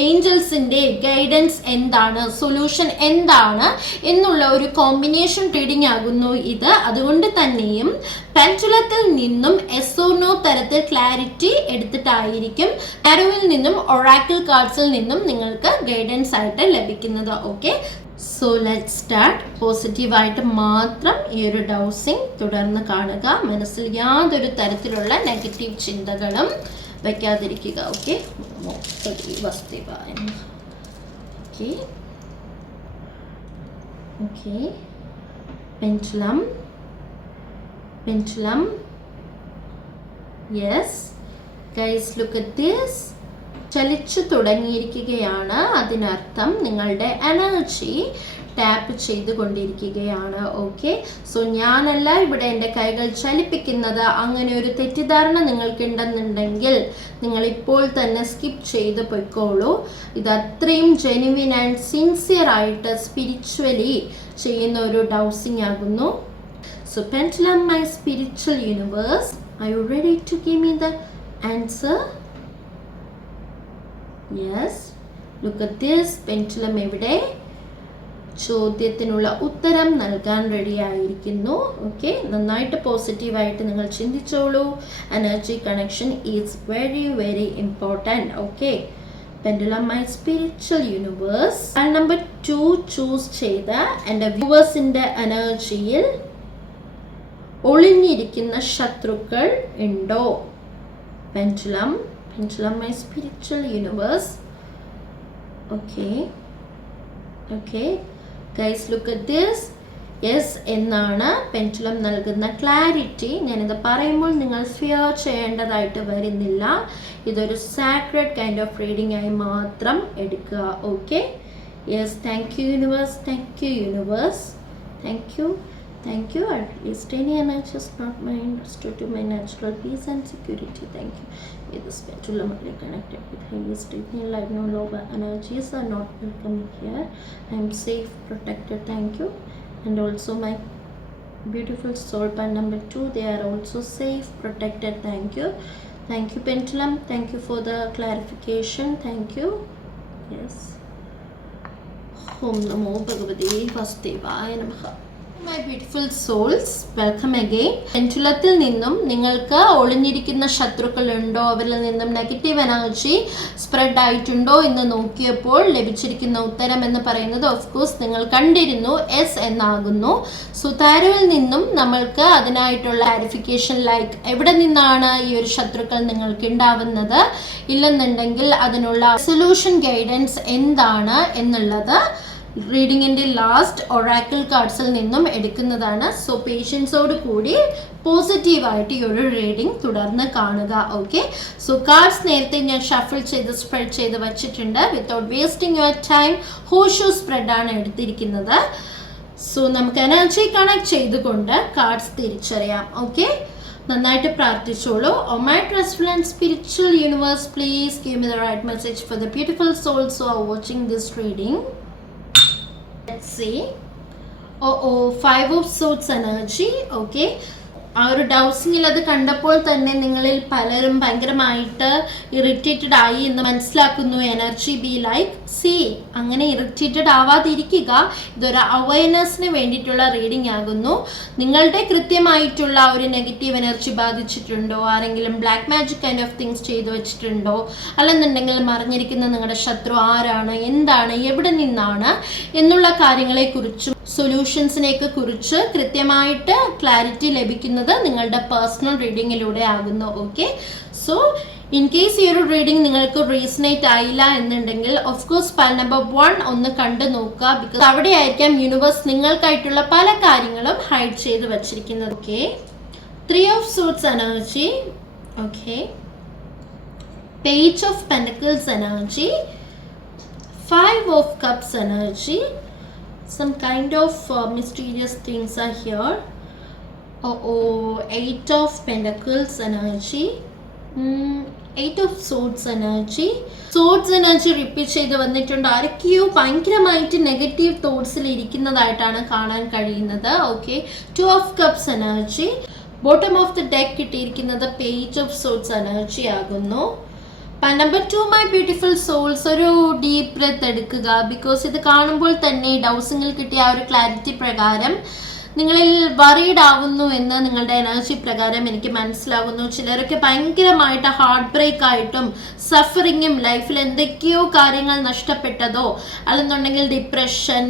ഏഞ്ചൽസിന്റെ ഗൈഡൻസ് എന്താണ്, സൊല്യൂഷൻ എന്താണ് എന്നുള്ള ഒരു കോമ്പിനേഷൻ റീഡിംഗ് ആകുന്നു ഇത്. അതുകൊണ്ട് തന്നെയും പെൻഡുലത്തിൽ നിന്നും എസ് ഓർ നോ തരത്തിൽ ക്ലാരിറ്റി എടുത്തിട്ടായിരിക്കും ടാരോയിൽ നിന്നും ഒറാക്കിൾ കാർഡ്സിൽ നിന്നും നിങ്ങൾക്ക് ഗൈഡൻസ് ആയിട്ട് ലഭിക്കുന്നത്. Okay, so let start. പോസിറ്റീവായിട്ട് മാത്രം ഈ ഒരു ഡൗസിങ് തുടർന്ന് കാണുക. മനസ്സിൽ യാതൊരു തരത്തിലുള്ള നെഗറ്റീവ് ചിന്തകളും വയ്ക്കാതിരിക്കുക. ഓക്കെ, ഓക്കെ ഓക്കെ pendulum. Yes guys, look at this. ചലിച്ചു തുടങ്ങിയിരിക്കുകയാണ്. അതിനർത്ഥം നിങ്ങളുടെ എനർജി ടാപ്പ് ചെയ്തുകൊണ്ടിരിക്കുകയാണ്. ഓക്കെ, സോ ഞാനല്ല ഇവിടെ എൻ്റെ കൈകൾ ചലിപ്പിക്കുന്നത്. അങ്ങനെ ഒരു തെറ്റിദ്ധാരണ നിങ്ങൾക്കുണ്ടെന്നുണ്ടെങ്കിൽ നിങ്ങൾ ഇപ്പോൾ തന്നെ സ്കിപ്പ് ചെയ്ത് പൊയ്ക്കോളൂ. ഇത് അത്രയും ജെനുവിൻ ആൻഡ് സിൻസിയർ ആയിട്ട് സ്പിരിച്വലി ചെയ്യുന്ന ഒരു ഡൗസിങ് ആകുന്നു. So pendulum, my spiritual universe, are you ready to give me the answer? Yes, look at this. Pendulum എവിടെ ചോദ്യത്തിനുള്ള ഉത്തരം നൽകാൻ റെഡി ആയിരിക്കുന്നു. ഓക്കെ, നന്നായിട്ട് പോസിറ്റീവായിട്ട് നിങ്ങൾ ചിന്തിച്ചോളൂ. Energy connection is very very important. Okay, pendulum my spiritual universe. Number 2 choose ചെയ്ത എൻ്റെ വ്യൂവേഴ്സിൻ്റെ എനർജിയിൽ ഒളിഞ്ഞിരിക്കുന്ന ശത്രുക്കൾ ഉണ്ടോ? Pendulum my spiritual universe. Okay okay guys, look at this. Yes എന്നാണ് പെൻഡുലം നൽകുന്ന ക്ലാരിറ്റി. ഞാനിത് പറയുമ്പോൾ നിങ്ങൾ ഫിയർ ചെയ്യേണ്ടതായിട്ട് വരുന്നില്ല. ഇതൊരു സാക്രഡ് കൈൻഡ് ഓഫ് റീഡിംഗ് ആയി മാത്രം എടുക്കുക. Okay, yes, thank you universe, thank you universe, thank U. Thank you. I released any energies not mine, restored to my natural peace and security. Thank you. With this pendulum connected with highest divine light, no lower energies are not welcome here. I am safe, protected. Thank you. And also my beautiful soul pan number 2, they are also safe, protected. Thank you. Thank you pendulum. Thank you for the clarification. Thank you. Yes. Om Namo Bhagavate Vasudevaya Namaha. My beautiful souls, welcome again. പെൻഡുലത്തിൽ നിന്നും നിങ്ങൾക്ക് ഒളിഞ്ഞിരിക്കുന്ന ശത്രുക്കളുണ്ടോ, അവരിൽ നിന്നും negative energy spread ആയിട്ടുണ്ടോ എന്ന് നോക്കിയപ്പോൾ ലഭിച്ചിരിക്കുന്ന ഉത്തരം എന്ന് പറയുന്നത് ഓഫ് കോഴ്സ് നിങ്ങൾ കണ്ടിരുന്നു, എസ് എന്നാകുന്നു. സോ ടാരോയിൽ നിന്നും നമ്മൾക്ക് അതിനായിട്ടുള്ള ക്ലാരിഫിക്കേഷൻ ലൈക്ക് എവിടെ നിന്നാണ് ഈ ഒരു ശത്രുക്കൾ നിങ്ങൾക്ക് ഉണ്ടാവുന്നത്, ഇല്ലെന്നുണ്ടെങ്കിൽ അതിനുള്ള സൊല്യൂഷൻ ഗൈഡൻസ് എന്താണ് എന്നുള്ളത് റീഡിങ്ങിൻ്റെ ലാസ്റ്റ് ഒറാക്കിൾ കാർഡ്സിൽ നിന്നും എടുക്കുന്നതാണ്. സോ പേഷ്യൻസോട് കൂടി പോസിറ്റീവായിട്ട് ഈ ഒരു റീഡിംഗ് തുടർന്ന് കാണുക. ഓക്കെ, സോ കാർഡ്സ് നേരത്തെ ഞാൻ ഷഫിൾ ചെയ്ത് സ്പ്രെഡ് ചെയ്ത് വച്ചിട്ടുണ്ട്. Without wasting your time horseshoe സ്പ്രെഡാണ് എടുത്തിരിക്കുന്നത്. സോ നമുക്ക് എനർജി കണക്ട് ചെയ്തുകൊണ്ട് കാർഡ്സ് തിരിച്ചറിയാം. ഓക്കെ, നന്നായിട്ട് പ്രാർത്ഥിച്ചോളൂ. Oh my trustful and spiritual universe, please give me the right message for the beautiful souls who are watching this reading. Let's see. Five of Swords energy. Okay, ആ ഒരു ഡൗസിങ്ങിൽ അത് കണ്ടപ്പോൾ തന്നെ നിങ്ങളിൽ പലരും ഭയങ്കരമായിട്ട് ഇറിറ്റേറ്റഡ് ആയി എന്ന് മനസ്സിലാക്കുന്നു. എനർജി ബി ലൈക്ക് സി, അങ്ങനെ ഇറിറ്റേറ്റഡ് ആവാതിരിക്കുക. ഇതൊരു അവയർനെസ്സിന് വേണ്ടിയിട്ടുള്ള റീഡിംഗ് ആകുന്നു. നിങ്ങളുടെ കൃത്യമായിട്ടുള്ള ഒരു നെഗറ്റീവ് എനർജി ബാധിച്ചിട്ടുണ്ടോ, ആരെങ്കിലും black magic kind of things ചെയ്തു വെച്ചിട്ടുണ്ടോ, അല്ലെന്നുണ്ടെങ്കിൽ മറിഞ്ഞിരിക്കുന്ന നിങ്ങളുടെ ശത്രു ആരാണ്, എന്താണ്, എവിടെ നിന്നാണ് എന്നുള്ള കാര്യങ്ങളെക്കുറിച്ചും സൊല്യൂഷൻസിനെയൊക്കെ കുറിച്ച് കൃത്യമായിട്ട് ക്ലാരിറ്റി ലഭിക്കുന്നത് നിങ്ങളുടെ പേഴ്സണൽ റീഡിങ്ങിലൂടെ ആകുന്നു. ഓക്കെ, സോ ഇൻ കേസ് ഈ ഒരു റീഡിംഗ് നിങ്ങൾക്ക് റീസണേറ്റ് ആയില്ല എന്നുണ്ടെങ്കിൽ ഓഫ് കോഴ്സ് പൽ നമ്പർ 1 ഒന്ന് കണ്ടു നോക്കുക. ബിക്കോസ് അവിടെ ആയിരിക്കാം യൂണിവേഴ്സ് നിങ്ങൾക്കായിട്ടുള്ള പല കാര്യങ്ങളും ഹൈഡ് ചെയ്ത് വച്ചിരിക്കുന്നത്. Okay, 3 of Swords energy. Okay, Page of Pentacles energy, 5 of Cups energy. Some kind of mysterious things are here. 8 of Pentacles energy. 8 of Swords energy. Swords energy repeat ചെയ്ത് വന്നിട്ടുണ്ട്. ആരൊക്കെയോ ഭയങ്കരമായിട്ട് നെഗറ്റീവ് തോട്ട്സിൽ ഇരിക്കുന്നതായിട്ടാണ് കാണാൻ കഴിയുന്നത്. Okay, 2 of Cups energy. Bottom of the deck കിട്ടിയിരിക്കുന്നത് page of swords energy ആകുന്നു. Number 2 my beautiful souls, ഒരു deep breath എടുക്കുക. ബിക്കോസ് ഇത് കാണുമ്പോൾ തന്നെ ഡൗസിങ്ങിൽ കിട്ടിയ ആ ഒരു ക്ലാരിറ്റി പ്രകാരം നിങ്ങളിൽ വറീഡ് ആവുന്നു എന്ന് നിങ്ങളുടെ എനർജി പ്രകാരം എനിക്ക് മനസ്സിലാകുന്നു. ചിലരൊക്കെ ഭയങ്കരമായിട്ട് ഹാർട്ട് ബ്രേക്ക് ആയിട്ടും സഫറിങ്ങും ലൈഫിൽ എന്തൊക്കെയോ കാര്യങ്ങൾ നഷ്ടപ്പെട്ടതോ അല്ലെന്നുണ്ടെങ്കിൽ ഡിപ്രഷൻ,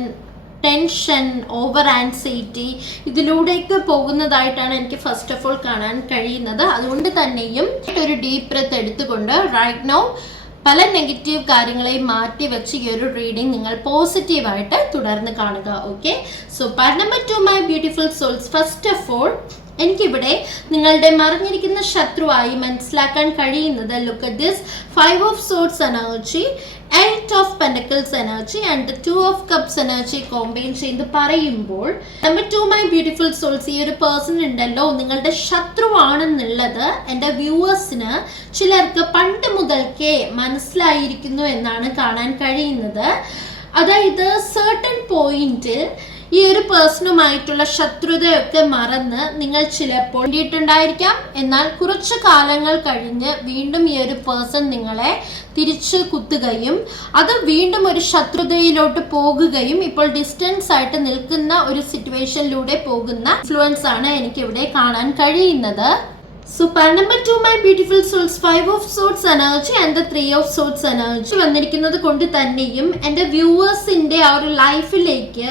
ടെൻഷൻ, ഓവർ ആൻസൈറ്റി ഇതിലൂടെയൊക്കെ പോകുന്നതായിട്ടാണ് എനിക്ക് ഫസ്റ്റ് ഓഫ് ഓൾ കാണാൻ കഴിയുന്നത്. അതുകൊണ്ട് തന്നെയും ഒരു ഡീപ് ബ്രെത്ത് എടുത്തുകൊണ്ട് റൈറ്റ് നൗ പല നെഗറ്റീവ് കാര്യങ്ങളെയും മാറ്റി വെച്ച് ഈ ഒരു റീഡിംഗ് നിങ്ങൾ പോസിറ്റീവായിട്ട് തുടർന്ന് കാണുക. Okay, so part number 2 my beautiful souls. First of all എനിക്കിവിടെ നിങ്ങളുടെ മറിഞ്ഞിരിക്കുന്ന ശത്രുവായി മനസ്സിലാക്കാൻ കഴിയുന്നത്, look at this 5 of Swords energy, 8 of Pentacles energy and 2 of Cups energy combine ചെയ്ത് പറയുമ്പോൾ നമ്പർ 2 മൈ ബ്യൂട്ടിഫുൾ സോൾസ്, ഈ ഒരു പേഴ്സൺ ഉണ്ടല്ലോ നിങ്ങളുടെ ശത്രുവാണെന്നുള്ളത് എൻ്റെ വ്യൂവേഴ്സിന് ചിലർക്ക് പണ്ട് മുതൽക്കേ മനസ്സിലായിരിക്കുന്നു എന്നാണ് കാണാൻ കഴിയുന്നത്. അതായത് സർട്ടൺ പോയിന്റിൽ ഈ ഒരു പേഴ്സണുമായിട്ടുള്ള ശത്രുതയൊക്കെ മറന്ന് നിങ്ങൾ ചിലപ്പോൾ വേണ്ടിയിട്ടുണ്ടായിരിക്കാം. എന്നാൽ കുറച്ചു കാലങ്ങൾ കഴിഞ്ഞ് വീണ്ടും ഈ ഒരു പേഴ്സൺ നിങ്ങളെ തിരിച്ചു കുത്തുകയും അത് വീണ്ടും ഒരു ശത്രുതയിലോട്ട് പോകുകയും ഇപ്പോൾ ഡിസ്റ്റൻസ് ആയിട്ട് നിൽക്കുന്ന ഒരു സിറ്റുവേഷനിലൂടെ പോകുന്ന ഇൻഫ്ലുവൻസ് ആണ് എനിക്കിവിടെ കാണാൻ കഴിയുന്നത്. So part number 2 my beautiful souls, 5 of Swords energy and the 3 of Swords energy വന്നിരിക്കുന്നത് കൊണ്ട് തന്നെയും എൻ്റെ വ്യൂവേഴ്സിൻ്റെ ആ ഒരു ലൈഫിലേക്ക്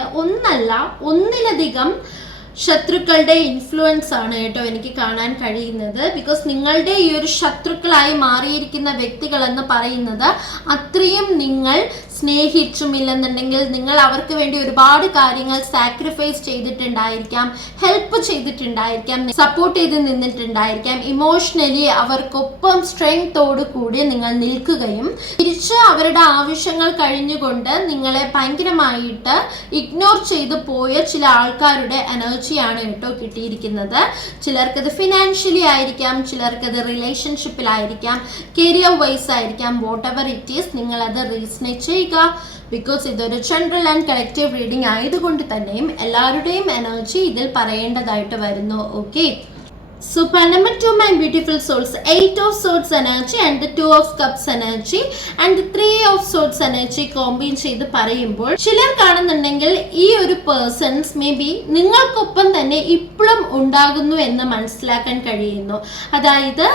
ഒന്നിലധികം ശത്രുക്കളുടെ ഇൻഫ്ലുവൻസ് ആണ് കേട്ടോ എനിക്ക് കാണാൻ കഴിയുന്നത്. ബിക്കോസ് നിങ്ങളുടെ ഈ ഒരു ശത്രുക്കളായി മാറിയിരിക്കുന്ന വ്യക്തികൾ എന്ന് പറയുന്നത് അത്രയും നിങ്ങൾ സ്നേഹിച്ചുമില്ലെന്നുണ്ടെങ്കിൽ നിങ്ങൾ അവർക്ക് വേണ്ടി ഒരുപാട് കാര്യങ്ങൾ സാക്രിഫൈസ് ചെയ്തിട്ടുണ്ടായിരിക്കാം, ഹെൽപ്പ് ചെയ്തിട്ടുണ്ടായിരിക്കാം, സപ്പോർട്ട് ചെയ്ത് നിന്നിട്ടുണ്ടായിരിക്കാം. ഇമോഷണലി അവർക്കൊപ്പം സ്ട്രെങ്തോടു കൂടി നിങ്ങൾ നിൽക്കുകയും തിരിച്ച് അവരുടെ ആവശ്യങ്ങൾ കഴിഞ്ഞുകൊണ്ട് നിങ്ങളെ ഭയങ്കരമായിട്ട് ഇഗ്നോർ ചെയ്തു പോയ ചില ആൾക്കാരുടെ എനർജിയാണ് കേട്ടോ കിട്ടിയിരിക്കുന്നത്. ചിലർക്കത് ഫിനാൻഷ്യലി ആയിരിക്കാം, ചിലർക്കത് റിലേഷൻഷിപ്പിലായിരിക്കാം, കരിയർ വൈസ് ആയിരിക്കാം. വാട്ട് എവർ ഇറ്റ് ഈസ് നിങ്ങളത് റീസണേറ്റ് ചെയ്യുക. ബിക്കോസ് ഇതൊരു ജനറൽ ആൻഡ് കളക്റ്റീവ് റീഡിംഗ് ആയതുകൊണ്ട് തന്നെയും എല്ലാവരുടെയും എനർജി ഇതിൽ പറയേണ്ടതായിട്ട് വരുന്നു. Okay, so number 2 my beautiful souls, 8 of Swords energy and the 2 of Cups energy and the 3 of Swords energy combine ചെയ്ത് പറയുമ്പോൾ ചിലർ കാണുന്നുണ്ടെങ്കിൽ ഈ ഒരു പേഴ്സൺസ് മേ ബി നിങ്ങൾക്കൊപ്പം തന്നെ ഇപ്പോഴും ഉണ്ടാകുന്നു എന്ന് മനസ്സിലാക്കാൻ കഴിയുന്നു. അതായത്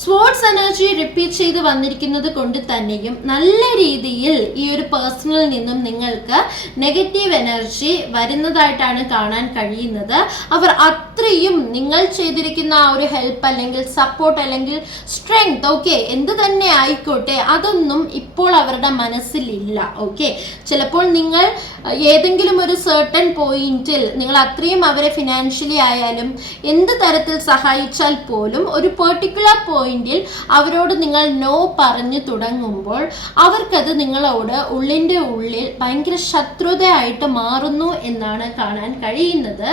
സ്പോർട്സ് എനർജി റിപ്പീറ്റ് ചെയ്ത് വന്നിരിക്കുന്നത് കൊണ്ട് തന്നെയും നല്ല രീതിയിൽ ഈ ഒരു പേഴ്സണിൽ നിന്നും നിങ്ങൾക്ക് നെഗറ്റീവ് എനർജി വരുന്നതായിട്ടാണ് കാണാൻ കഴിയുന്നത്. അവർ അത്രയും നിങ്ങൾ ചെയ്തിരിക്കുന്ന ആ ഒരു ഹെൽപ്പ് അല്ലെങ്കിൽ സപ്പോർട്ട് അല്ലെങ്കിൽ സ്ട്രെങ്ത് ഓക്കെ എന്ത് തന്നെ ആയിക്കോട്ടെ അതൊന്നും ഇപ്പോൾ അവരുടെ മനസ്സിലില്ല. ഓക്കെ, ചിലപ്പോൾ നിങ്ങൾ ഏതെങ്കിലും ഒരു സർട്ടൺ പോയിന്റിൽ നിങ്ങൾ അത്രയും അവരെ ഫിനാൻഷ്യലി ആയാലും എന്ത് തരത്തിൽ സഹായിച്ചാൽ പോലും ഒരു പെർട്ടിക്കുലർ പോയിന്റിൽ അവരോട് നിങ്ങൾ നോ പറഞ്ഞു തുടങ്ങുമ്പോൾ അവർക്കത് നിങ്ങളോട് ഉള്ളിൻ്റെ ഉള്ളിൽ ഭയങ്കര ശത്രുതയായിട്ട് മാറുന്നു എന്നാണ് കാണാൻ കഴിയുന്നത്.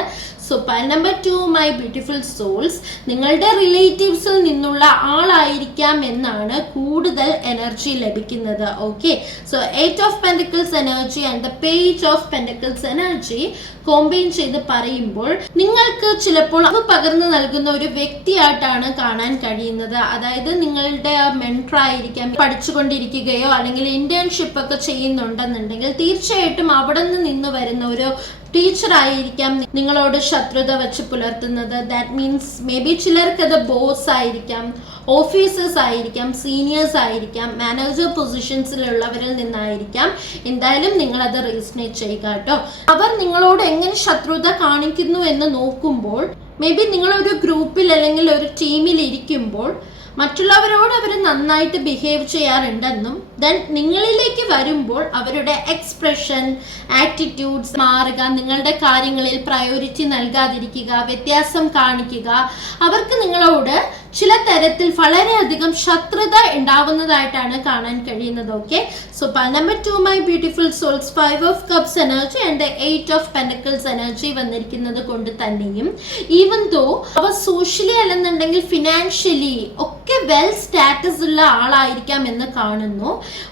So number 2 my beautiful souls, നിങ്ങളുടെ റിലേറ്റീവ്സിൽ നിന്നുള്ള ആളായിരിക്കാം എന്നാണ് കൂടുതൽ എനർജി ലഭിക്കുന്നത്. Okay, so 8 of Pentacles energy and the page of Pentacles energy combine ചെയ്ത് പറയുമ്പോൾ നിങ്ങൾക്ക് ചിലപ്പോൾ അത് പകർന്നു നൽകുന്ന ഒരു വ്യക്തിയായിട്ടാണ് കാണാൻ കഴിയുന്നത്. അതായത് നിങ്ങളുടെ മെൻറ്റർ ആയിരിക്കാം, പഠിച്ചുകൊണ്ടിരിക്കുകയോ അല്ലെങ്കിൽ ഇന്റേൺഷിപ്പ് ഒക്കെ ചെയ്യുന്നുണ്ടെന്നുണ്ടെങ്കിൽ തീർച്ചയായിട്ടും അവിടെ നിന്ന് വരുന്ന ഒരു ടീച്ചർ ആയിരിക്കാം നിങ്ങളോട് ശത്രുത വെച്ച് പുലർത്തുന്നത്. ദാറ്റ് മീൻസ് മേ ബി ചിലർക്കത് ബോസ് ആയിരിക്കാം, ഓഫീസേഴ്സ് ആയിരിക്കാം, സീനിയേഴ്സ് ആയിരിക്കാം, മാനേജർ പൊസിഷൻസിലുള്ളവരിൽ നിന്നായിരിക്കാം. എന്തായാലും നിങ്ങളത് റീസണേറ്റ് ചെയ്യുക കേട്ടോ. അവർ നിങ്ങളോട് എങ്ങനെ ശത്രുത കാണിക്കുന്നു എന്ന് നോക്കുമ്പോൾ മേ ബി നിങ്ങളൊരു ഗ്രൂപ്പിൽ അല്ലെങ്കിൽ ഒരു ടീമിൽ ഇരിക്കുമ്പോൾ മറ്റുള്ളവരോട് അവർ നന്നായിട്ട് ബിഹേവ് ചെയ്യാറുണ്ടെന്നും ദെൻ നിങ്ങളിലേക്ക് വരുമ്പോൾ അവരുടെ എക്സ്പ്രഷൻ, ആറ്റിറ്റ്യൂഡ്സ് മാറുക, നിങ്ങളുടെ കാര്യങ്ങളിൽ പ്രയോറിറ്റി നൽകാതിരിക്കുക, വ്യത്യാസം കാണിക്കുക, അവർക്ക് നിങ്ങളോട് ചില തരത്തിൽ വളരെയധികം ശത്രുത ഉണ്ടാവുന്നതായിട്ടാണ് കാണാൻ കഴിയുന്നത്. Okay, so number 2 my beautiful souls 5 of cups energy and 8 of pentacles energy വന്നിരിക്കുന്നത് കൊണ്ട് തന്നെയും ഈവൻ ദോ അവർ സോഷ്യലി അല്ലെന്നുണ്ടെങ്കിൽ ഫിനാൻഷ്യലി ഒക്കെ വെൽ സ്റ്റാറ്റസ് ഉള്ള ആളായിരിക്കാം എന്ന് കാണുന്നു,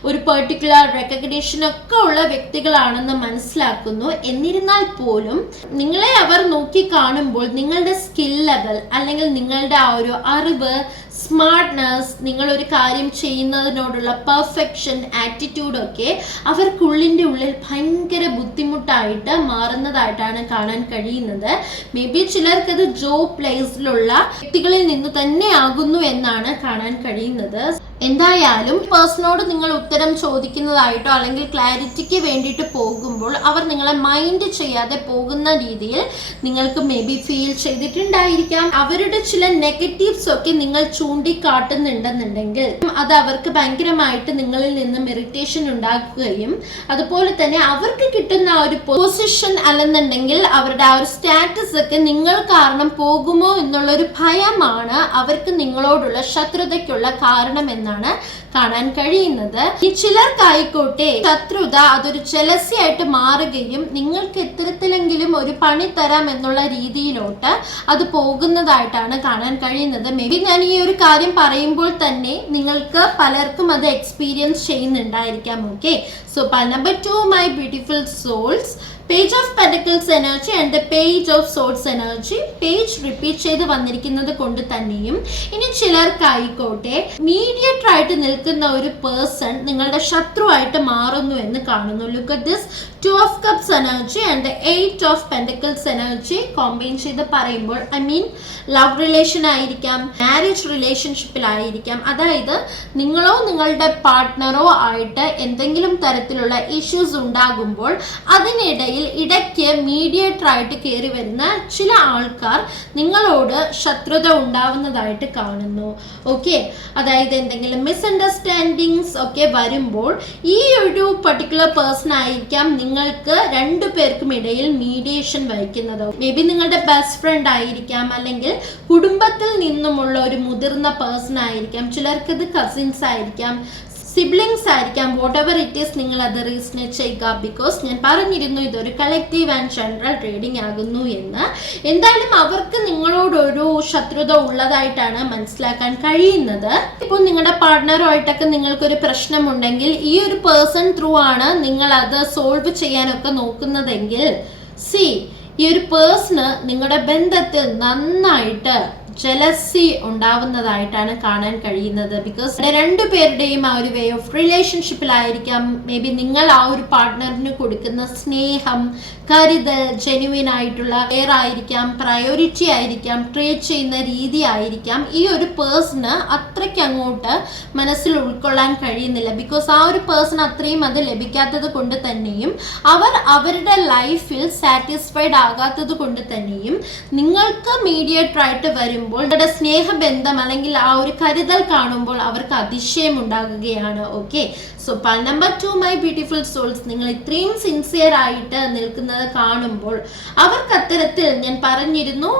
ഒരു പെർട്ടിക്കുലർ റെക്കഗ്നീഷൻ ഒക്കെ ഉള്ള വ്യക്തികളാണെന്ന് മനസ്സിലാക്കുന്നു. എന്നിരുന്നാൽ പോലും നിങ്ങളെ അവർ നോക്കി കാണുമ്പോൾ നിങ്ങളുടെ സ്കിൽ ലെവൽ അല്ലെങ്കിൽ നിങ്ങളുടെ ആ ഒരു അറിവ്, സ്മാർട്ട്നെസ്, നിങ്ങൾ ഒരു കാര്യം ചെയ്യുന്നതിനോടുള്ള പെർഫെക്ഷൻ, ആറ്റിറ്റ്യൂഡ് ഒക്കെ അവർക്കുള്ളിൻ്റെ ഉള്ളിൽ ഭയങ്കര ബുദ്ധിമുട്ടായിട്ട് മാറുന്നതായിട്ടാണ് കാണാൻ കഴിയുന്നത്. മേ ബി ചിലർക്കത് ജോബ് പ്ലേസിലുള്ള വ്യക്തികളിൽ നിന്ന് തന്നെ ആകുന്നു എന്നാണ് കാണാൻ കഴിയുന്നത്. എന്തായാലും പേഴ്സണോട് നിങ്ങൾ ഉത്തരം ചോദിക്കുന്നതായിട്ടോ അല്ലെങ്കിൽ ക്ലാരിറ്റിക്ക് വേണ്ടിയിട്ട് പോകുമ്പോൾ അവർ നിങ്ങളെ മൈൻഡ് ചെയ്യാതെ പോകുന്ന രീതിയിൽ നിങ്ങൾക്ക് മേ ബി ഫീൽ ചെയ്തിട്ടുണ്ടായിരിക്കാം. അവരുടെ ചില നെഗറ്റീവ്സ് ഒക്കെ നിങ്ങൾ ചൂണ്ടിക്കാട്ടുന്നുണ്ടെന്നുണ്ടെങ്കിൽ അത് അവർക്ക് ഭയങ്കരമായിട്ട് നിങ്ങളിൽ നിന്നും ഇറിറ്റേഷൻ ഉണ്ടാക്കുകയും അതുപോലെ തന്നെ അവർക്ക് കിട്ടുന്ന ആ ഒരു പൊസിഷൻ അല്ലെന്നുണ്ടെങ്കിൽ അവരുടെ ആ ഒരു സ്റ്റാറ്റസ് ഒക്കെ നിങ്ങൾ കാരണം പോകുമോ എന്നുള്ളൊരു ഭയമാണ് അവർക്ക് നിങ്ങളോടുള്ള ശത്രുതയ്ക്കുള്ള കാരണം എന്നാണ് കാണാൻ കഴിയുന്നത്. ഈ ചിലർക്കായിക്കോട്ടെ ശത്രുത അതൊരു ജലസി ആയിട്ട് മാറുകയും നിങ്ങൾക്ക് എത്തരത്തിലെങ്കിലും ഒരു പണി തരാം എന്നുള്ള രീതിയിലോട്ട് അത് പോകുന്നതായിട്ടാണ് കാണാൻ കഴിയുന്നത്. മേ ബി ഞാൻ ഈ ഒരു കാര്യം പറയുമ്പോൾ തന്നെ നിങ്ങൾക്ക് പലർക്കും അത് എക്സ്പീരിയൻസ് ചെയ്യുന്നുണ്ടായിരിക്കാം. Okay, so number 2 my beautiful souls page of pentacles energy and page of swords energy. Page repeat ചെയ്ത് വന്നിരിക്കുന്നത് കൊണ്ട് തന്നെയും ഇനി ചിലർക്കായിക്കോട്ടെ മീഡിയേറ്റർ ആയിട്ട് നിൽക്കുന്ന ഒരു പേഴ്സൺ നിങ്ങളുടെ ശത്രുവായിട്ട് മാറുന്നു എന്ന് കാണുന്നു. Look at this 2 of cups energy and 8 of pentacles energy combine ചെയ്ത് പറയുമ്പോൾ ഐ മീൻ ലവ് റിലേഷൻ ആയിരിക്കാം, മാരേജ് റിലേഷൻഷിപ്പിലായിരിക്കാം. അതായത് നിങ്ങളോ നിങ്ങളുടെ പാർട്ട്ണറോ ആയിട്ട് എന്തെങ്കിലും തരത്തിലുള്ള ഇഷ്യൂസ് ഉണ്ടാകുമ്പോൾ അതിനിടയിൽ ഇടയ്ക്ക് മീഡിയേറ്റർ ആയിട്ട് കയറി വരുന്ന ചില ആൾക്കാർ നിങ്ങളോട് ശത്രുത ഉണ്ടാവുന്നതായിട്ട് കാണുന്നു. ഓക്കെ, അതായത് എന്തെങ്കിലും മിസ്അണ്ടർസ്റ്റാൻഡിങ്സ് ഒക്കെ വരുമ്പോൾ ഈ ഒരു പർട്ടിക്കുലർ പേഴ്സൺ ആയിരിക്കാം നിങ്ങൾക്ക് രണ്ടു പേർക്കും ഇടയിൽ മീഡിയേഷൻ വഹിക്കുന്നത്. മേ ബി നിങ്ങളുടെ ബെസ്റ്റ് ഫ്രണ്ട് ആയിരിക്കാം, അല്ലെങ്കിൽ കുടുംബത്തിൽ നിന്നുമുള്ള ഒരു മുതിർന്ന പേഴ്സൺ ആയിരിക്കാം, ചിലർക്കത് കസിൻസ് ആയിരിക്കാം, സിബ്ലിങ്സ് ആയിരിക്കാം. വാട്ട് എവർ ഇറ്റ് ഈസ് നിങ്ങൾ അത് റീസണേറ്റ് ചെയ്യുക. ബിക്കോസ് ഞാൻ പറഞ്ഞിരുന്നു ഇതൊരു കളക്റ്റീവ് ആൻഡ് ജനറൽ റീഡിംഗ് ആകുന്നു എന്ന്. എന്തായാലും അവർക്ക് നിങ്ങളോടൊരു ശത്രുത ഉള്ളതായിട്ടാണ് മനസ്സിലാക്കാൻ കഴിയുന്നത്. ഇപ്പോൾ നിങ്ങളുടെ പാർട്ട്ണറുമായിട്ടൊക്കെ നിങ്ങൾക്കൊരു പ്രശ്നമുണ്ടെങ്കിൽ ഈ ഒരു പേഴ്സൺ ത്രൂ ആണ് നിങ്ങൾ അത് സോൾവ് ചെയ്യാനൊക്കെ നോക്കുന്നതെങ്കിൽ ഈ ഒരു പേഴ്സണ് നിങ്ങളുടെ ബന്ധത്തിൽ നന്നായിട്ട് ജലസി ഉണ്ടാവുന്നതായിട്ടാണ് കാണാൻ കഴിയുന്നത്. ബിക്കോസ് രണ്ടുപേരുടെയും ആ ഒരു വേ ഓഫ് റിലേഷൻഷിപ്പിലായിരിക്കാം മേ ബി നിങ്ങൾ ആ ഒരു പാർട്ട്ണറിന് കൊടുക്കുന്ന സ്നേഹം, കരുതൽ, ജെന്യുവിൻ ആയിട്ടുള്ള കെയർ ആയിരിക്കാം, പ്രയോറിറ്റി ആയിരിക്കാം, ട്രീറ്റ് ചെയ്യുന്ന രീതി ആയിരിക്കാം ഈ ഒരു പേഴ്സണ് അത്രയ്ക്ക് അങ്ങോട്ട് മനസ്സിൽ ഉൾക്കൊള്ളാൻ കഴിയുന്നില്ല. ബിക്കോസ് ആ ഒരു പേഴ്സൺ അത്രയും അത് ലഭിക്കാത്തത് കൊണ്ട് തന്നെയും അവർ അവരുടെ ലൈഫിൽ സാറ്റിസ്ഫൈഡ് ആകാത്തത് കൊണ്ട് തന്നെയും നിങ്ങൾക്ക് മീഡിയേറ്റർ ആയിട്ട് വരുമ്പോൾ നിങ്ങളുടെ സ്നേഹബന്ധം അല്ലെങ്കിൽ ആ ഒരു കരുതൽ കാണുമ്പോൾ അവർക്ക് അതിശയം ഉണ്ടാകുകയാണ്. Okay, so number 2 my beautiful souls നിങ്ങൾ ഇത്രയും സിൻസിയർ ആയിട്ട് നിൽക്കുന്നത് കാണുമ്പോൾ അവർക്ക് അത്തരത്തിൽ ഞാൻ പറഞ്ഞിരുന്നു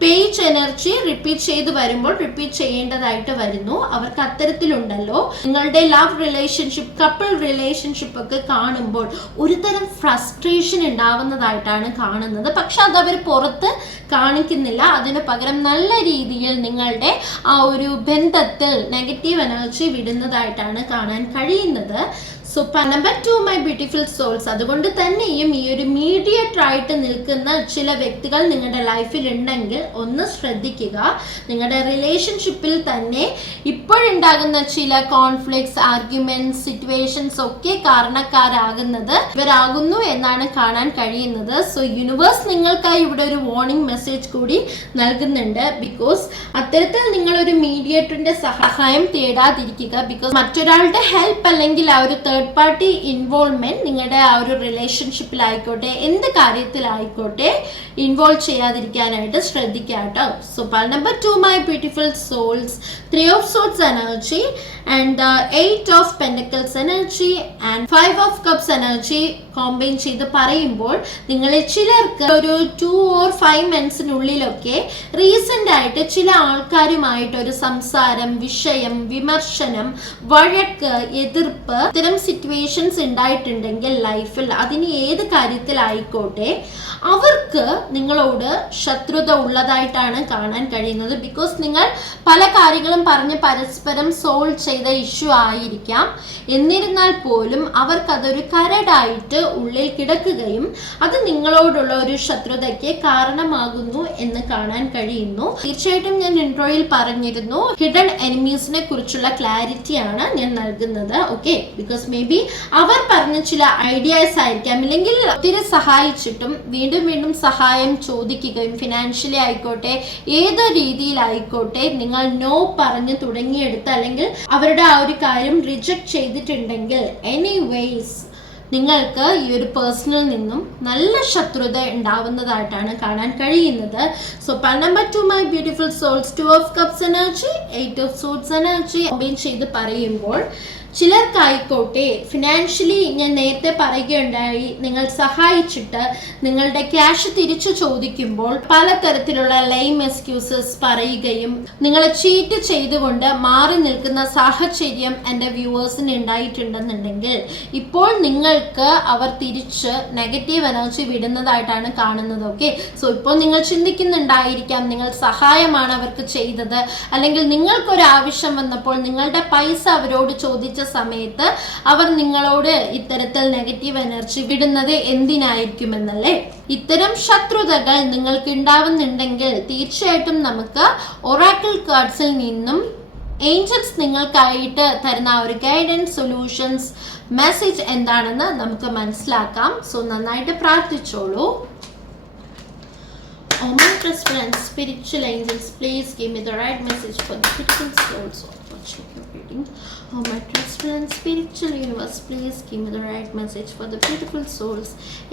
പേജ് എനർജി റിപ്പീറ്റ് ചെയ്ത് വരുമ്പോൾ റിപ്പീറ്റ് ചെയ്യേണ്ടതായിട്ട് വരുന്നു. അവർക്ക് അത്തരത്തിലുണ്ടല്ലോ നിങ്ങളുടെ ലവ് റിലേഷൻഷിപ്പ്, കപ്പിൾ റിലേഷൻഷിപ്പ് ഒക്കെ കാണുമ്പോൾ ഒരു തരം ഫ്രസ്ട്രേഷൻ ഉണ്ടാവുന്നതായിട്ടാണ് കാണുന്നത്. പക്ഷെ അത് അവർ പുറത്ത് കാണിക്കുന്നില്ല. അതിന് പകരം നല്ല രീതിയിൽ നിങ്ങളുടെ ആ ഒരു ബന്ധത്തിൽ നെഗറ്റീവ് എനർജി വിടുന്നതായിട്ടാണ് കാണാൻ കഴിയുന്നത്. So number 2 my beautiful souls അതുകൊണ്ട് തന്നെയും ഈ ഒരു മീഡിയേറ്റർ ആയിട്ട് നിൽക്കുന്ന ചില വ്യക്തികൾ നിങ്ങളുടെ ലൈഫിൽ ഉണ്ടെങ്കിൽ ഒന്ന് ശ്രദ്ധിക്കുക. നിങ്ങളുടെ റിലേഷൻഷിപ്പിൽ തന്നെ ഇപ്പോഴുണ്ടാകുന്ന ചില കോൺഫ്ലിക്ട്സ്, ആർഗ്യുമെന്റ്സ്, സിറ്റുവേഷൻസ് ഒക്കെ കാരണക്കാരാകുന്നത് ഇവരാകുന്നു എന്നാണ് കാണാൻ കഴിയുന്നത്. സോ യൂണിവേഴ്സ് നിങ്ങൾക്കായി ഇവിടെ ഒരു വാർണിംഗ് മെസ്സേജ് കൂടി നൽകുന്നുണ്ട്. ബിക്കോസ് അത്തരത്തിൽ നിങ്ങളൊരു മീഡിയേറ്ററിന്റെ സഹായം തേടാതിരിക്കുക. ബിക്കോസ് മറ്റൊരാളുടെ ഹെൽപ്പ് അല്ലെങ്കിൽ ആ ഒരു തേർഡ് തേർഡ് പാർട്ടി ഇൻവോൾവ്മെന്റ് നിങ്ങളുടെ ആ ഒരു റിലേഷൻഷിപ്പിലായിക്കോട്ടെ എന്ത് കാര്യത്തിലായിക്കോട്ടെ ഇൻവോൾവ് ചെയ്യാതിരിക്കാനായിട്ട് ശ്രദ്ധിക്കുക കേട്ടോ. So pile number 2 my beautiful souls, 3 of swords energy and 8 of pentacles energy and 5 of cups energy combine ചെയ്ത് പറയുമ്പോൾ നിങ്ങളിൽ ചിലർക്ക് ഒരു 2 or 5 മന്ത്സിനുള്ളിലൊക്കെ റീസെന്റ് ആയിട്ട് ചില ആൾക്കാരുമായിട്ട് ഒരു സംസാരം, വിഷയം, വിമർശനം, വഴക്ക്, എതിർപ്പ് ഇത്തരം സിറ്റുവേഷൻസ് ഉണ്ടായിട്ടുണ്ടെങ്കിൽ ലൈഫിൽ അതിന് ഏത് കാര്യത്തിലായിക്കോട്ടെ അവർക്ക് നിങ്ങളോട് ശത്രുത ഉള്ളതായിട്ടാണ് കാണാൻ കഴിയുന്നത്. ബിക്കോസ് നിങ്ങൾ പല കാര്യങ്ങളും പറഞ്ഞ് പരസ്പരം സോൾവ് ചെയ്ത ഇഷ്യൂ ആയിരിക്കാം. എന്നിരുന്നാൽ പോലും അവർക്കതൊരു കരടായിട്ട് ഉള്ളിൽ കിടക്കുകയും അത് നിങ്ങളോടുള്ള ഒരു ശത്രുതയ്ക്ക് കാരണമാകുന്നു എന്ന് കാണാൻ കഴിയുന്നു. തീർച്ചയായിട്ടും ഞാൻ ഇൻട്രോയിൽ പറഞ്ഞിരുന്നു, ഹിഡൻ എനിമീസിനെ കുറിച്ചുള്ള ക്ലാരിറ്റിയാണ് ഞാൻ നൽകുന്നത്. ഓക്കെ, ബിക്കോസ് മേ ബി അവർ പറഞ്ഞ ചില ഐഡിയാസ് ആയിരിക്കാം, ഇല്ലെങ്കിൽ ഒത്തിരി സഹായിച്ചിട്ടും വീണ്ടും വീണ്ടും സഹായം ചോദിക്കുകയും ഫിനാൻഷ്യലി ആയിക്കോട്ടെ ഏത് രീതിയിലായിക്കോട്ടെ നിങ്ങൾ നോ പറഞ്ഞു തുടങ്ങിയെടുത്ത് അല്ലെങ്കിൽ അവരുടെ ആ ഒരു കാര്യം റിജക്ട് ചെയ്തിട്ടുണ്ടെങ്കിൽ എനിവേസ് നിങ്ങൾക്ക് ഈ ഒരു പേഴ്സണിൽ നിന്നും നല്ല ശത്രുത ഉണ്ടാവുന്നതായിട്ടാണ് കാണാൻ കഴിയുന്നത്. So pile number 2 my beautiful souls, 2 of cups energy, 8 of swords energy combine ചെയ്ത് പറയുമ്പോൾ ചിലർക്കായിക്കോട്ടെ ഫിനാൻഷ്യലി ഞാൻ നേരത്തെ പറയുകയുണ്ടായി, നിങ്ങൾ സഹായിച്ചിട്ട് നിങ്ങളുടെ ക്യാഷ് തിരിച്ചു ചോദിക്കുമ്പോൾ പലതരത്തിലുള്ള ലൈം എക്സ്ക്യൂസസ് പറയുകയും നിങ്ങളെ ചീറ്റ് ചെയ്തുകൊണ്ട് മാറി നിൽക്കുന്ന സാഹചര്യം എൻ്റെ വ്യൂവേഴ്സിന് ഉണ്ടായിട്ടുണ്ടെന്നുണ്ടെങ്കിൽ ഇപ്പോൾ നിങ്ങൾക്ക് അവർ തിരിച്ച് നെഗറ്റീവ് എനർജി വിടുന്നതായിട്ടാണ് കാണുന്നത്. ഓക്കെ, സോ ഇപ്പോൾ നിങ്ങൾ ചിന്തിക്കുന്നുണ്ടായിരിക്കാം നിങ്ങൾ സഹായമാണ് അവർക്ക് ചെയ്തത്, അല്ലെങ്കിൽ നിങ്ങൾക്കൊരു ആവശ്യം വന്നപ്പോൾ നിങ്ങളുടെ പൈസ അവരോട് ചോദിച്ച സമയത്ത് അവർ നിങ്ങളോട് ഇത്തരത്തിൽ നെഗറ്റീവ് എനർജി വിടുന്നത് എന്തിനായിരിക്കുമെന്നല്ലേ. ഇത്തരം ശത്രുതകൾ നിങ്ങൾക്ക് ഉണ്ടാവുന്നുണ്ടെങ്കിൽ തീർച്ചയായിട്ടും നമുക്ക് ഒറാക്കിൾ കാർഡ്സിൽ നിന്നും ഏഞ്ചൽസ് നിങ്ങൾക്കായിട്ട് തരുന്ന ഒരു ഗൈഡൻസ്, സൊല്യൂഷൻസ്, മെസ്സേജ് എന്താണെന്ന് നമുക്ക് മനസ്സിലാക്കാം. സോ നന്നായിട്ട് പ്രാർത്ഥിച്ചോളൂ. Oh my trust friends, spiritual angels, please give me the right message for the critical souls watching your reading. Oh my trust friends, spiritual universe, please give me the right message for the beautiful souls,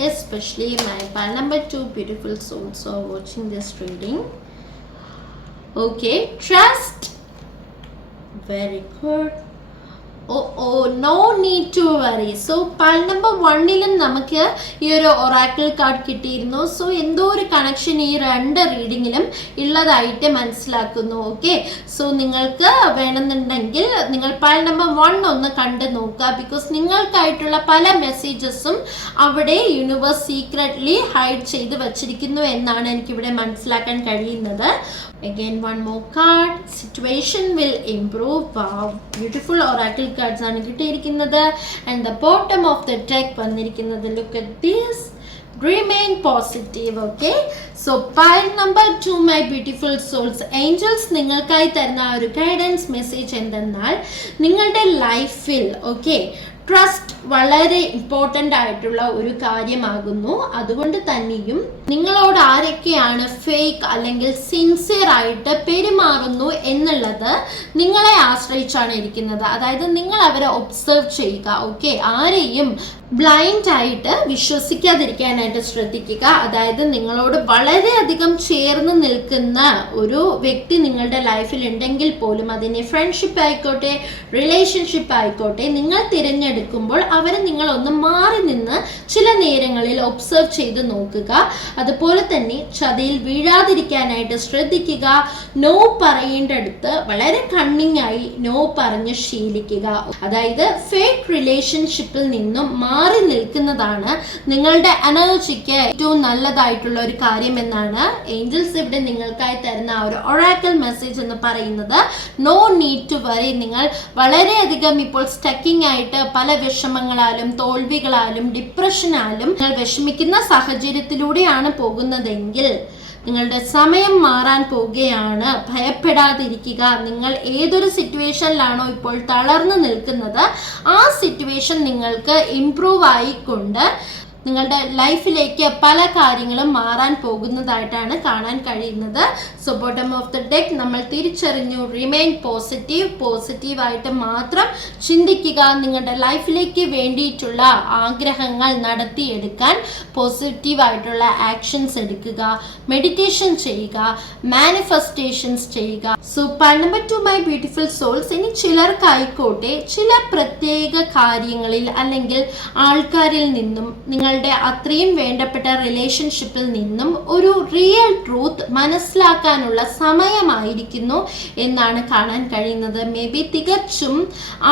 especially my pile number 2 beautiful souls who are watching this reading. Okay, trust. Very good. No need to worry. So pile number 1ലും നമുക്ക് ഈ ഒരു Oracle card കിട്ടിയിരുന്നു. So എന്തോ ഒരു connection ഈ 2 റീഡിങ്ങിലും ഉള്ളതായിട്ട് മനസ്സിലാക്കുന്നു. ഓക്കെ, സോ നിങ്ങൾക്ക് വേണമെന്നുണ്ടെങ്കിൽ നിങ്ങൾ പൈൽ നമ്പർ 1 ഒന്ന് കണ്ടു നോക്കുക. ബിക്കോസ് നിങ്ങൾക്കായിട്ടുള്ള പല മെസ്സേജസും അവിടെ യൂണിവേഴ്സ് സീക്രട്ട്ലി ഹൈഡ് ചെയ്ത് വച്ചിരിക്കുന്നു എന്നാണ് എനിക്കിവിടെ മനസ്സിലാക്കാൻ കഴിയുന്നത്. Again one more card, situation will improve. Wow, beautiful oracle cards ആണ് കിട്ടിയിരിക്കുന്നത്. And the bottom of the deck വന്നിരിക്കുന്നത്, look at this, remain positive. Okay, so pile number 2 my beautiful souls, angels നിങ്ങൾക്കായി തരുന്ന ഒരു ഗൈഡൻസ് മെസ്സേജ് എന്തെന്നാൽ നിങ്ങളുടെ ലൈഫിൽ trust വളരെ ഇമ്പോർട്ടൻ്റ് ആയിട്ടുള്ള ഒരു കാര്യമാകുന്നു. അതുകൊണ്ട് തന്നെയും നിങ്ങളോട് ആരൊക്കെയാണ് ഫേക്ക് അല്ലെങ്കിൽ സിൻസിയർ ആയിട്ട് പെരുമാറുന്നു എന്നുള്ളത് നിങ്ങളെ ആശ്രയിച്ചാണ് ഇരിക്കുന്നത്. അതായത് നിങ്ങൾ അവരെ ഒബ്സർവ് ചെയ്യുക. ആരെയും ബ്ലൈൻഡ് ആയിട്ട് വിശ്വസിക്കാതിരിക്കാനായിട്ട് ശ്രദ്ധിക്കുക. അതായത് നിങ്ങളോട് വളരെയധികം ചേർന്ന് നിൽക്കുന്ന ഒരു വ്യക്തി നിങ്ങളുടെ ലൈഫിൽ ഉണ്ടെങ്കിൽ പോലും അതിനെ ഫ്രണ്ട്ഷിപ്പ് ആയിക്കോട്ടെ റിലേഷൻഷിപ്പ് ആയിക്കോട്ടെ നിങ്ങൾ തിരഞ്ഞെടുക്കുമ്പോൾ അവരെ നിങ്ങളൊന്ന് മാറി നിന്ന് ചില നേരങ്ങളിൽ ഒബ്സർവ് ചെയ്ത് നോക്കുക. അതുപോലെ തന്നെ ചതിയിൽ വീഴാതിരിക്കാനായിട്ട് ശ്രദ്ധിക്കുക. നോ പറയേണ്ടടുത്ത് വളരെ കണ്ണിങ് ആയി നോ പറഞ്ഞ് ശീലിക്കുക. അതായത് ഫേക്ക് റിലേഷൻഷിപ്പിൽ നിന്നും മാറി നിൽക്കുന്നതാണ് നിങ്ങളുടെ എനർജിക്ക് ഏറ്റവും നല്ലതായിട്ടുള്ള ഒരു കാര്യം എന്നാണ് ഏഞ്ചൽസ് ഇവിടെ നിങ്ങൾക്കായി തരുന്ന ഒരു ഒറാക്കിൾ മെസ്സേജ് എന്ന് പറയുന്നത്. No need to worry. നിങ്ങൾ വളരെയധികം ഇപ്പോൾ സ്റ്റക്കിംഗ് ആയിട്ട് പല വിഷമങ്ങളാലും തോൽവികളാലും ഡിപ്രഷനാലും നിങ്ങൾ വിഷമിക്കുന്ന സാഹചര്യത്തിലൂടെയാണ് പോകുന്നതെങ്കിൽ നിങ്ങളുടെ സമയം മാറാൻ പോവുകയാണ്. ഭയപ്പെടാതിരിക്കുക. നിങ്ങൾ ഏതൊരു സിറ്റുവേഷനിലാണോ ഇപ്പോൾ തളർന്നു നിൽക്കുന്നത് ആ സിറ്റുവേഷൻ നിങ്ങൾക്ക് ഇംപ്രൂവ് ആയിക്കൊണ്ട് നിങ്ങളുടെ ലൈഫിലേക്ക് പല കാര്യങ്ങളും മാറാൻ പോകുന്നതായിട്ടാണ് കാണാൻ കഴിയുന്നത്. So bottom of the deck നമ്മൾ തിരിച്ചറിഞ്ഞു, റിമെയിൻ പോസിറ്റീവായിട്ട് മാത്രം ചിന്തിക്കുക. നിങ്ങളുടെ ലൈഫിലേക്ക് വേണ്ടിയിട്ടുള്ള ആഗ്രഹങ്ങൾ നടത്തിയെടുക്കാൻ പോസിറ്റീവായിട്ടുള്ള ആക്ഷൻസ് എടുക്കുക, മെഡിറ്റേഷൻ ചെയ്യുക, മാനിഫെസ്റ്റേഷൻസ് ചെയ്യുക. So number 2 my beautiful souls, ഇനി ചിലർക്കായിക്കോട്ടെ ചില പ്രത്യേക കാര്യങ്ങളിൽ അല്ലെങ്കിൽ ആൾക്കാരിൽ നിന്നും നിങ്ങളുടെ അത്രയും വേണ്ടപ്പെട്ട റിലേഷൻഷിപ്പിൽ നിന്നും ഒരു റിയൽ ട്രൂത്ത് മനസ്സിലാക്കാനുള്ള സമയമായിരിക്കുന്നു എന്നാണ് കാണാൻ കഴിയുന്നത്. മേ ബി തികച്ചും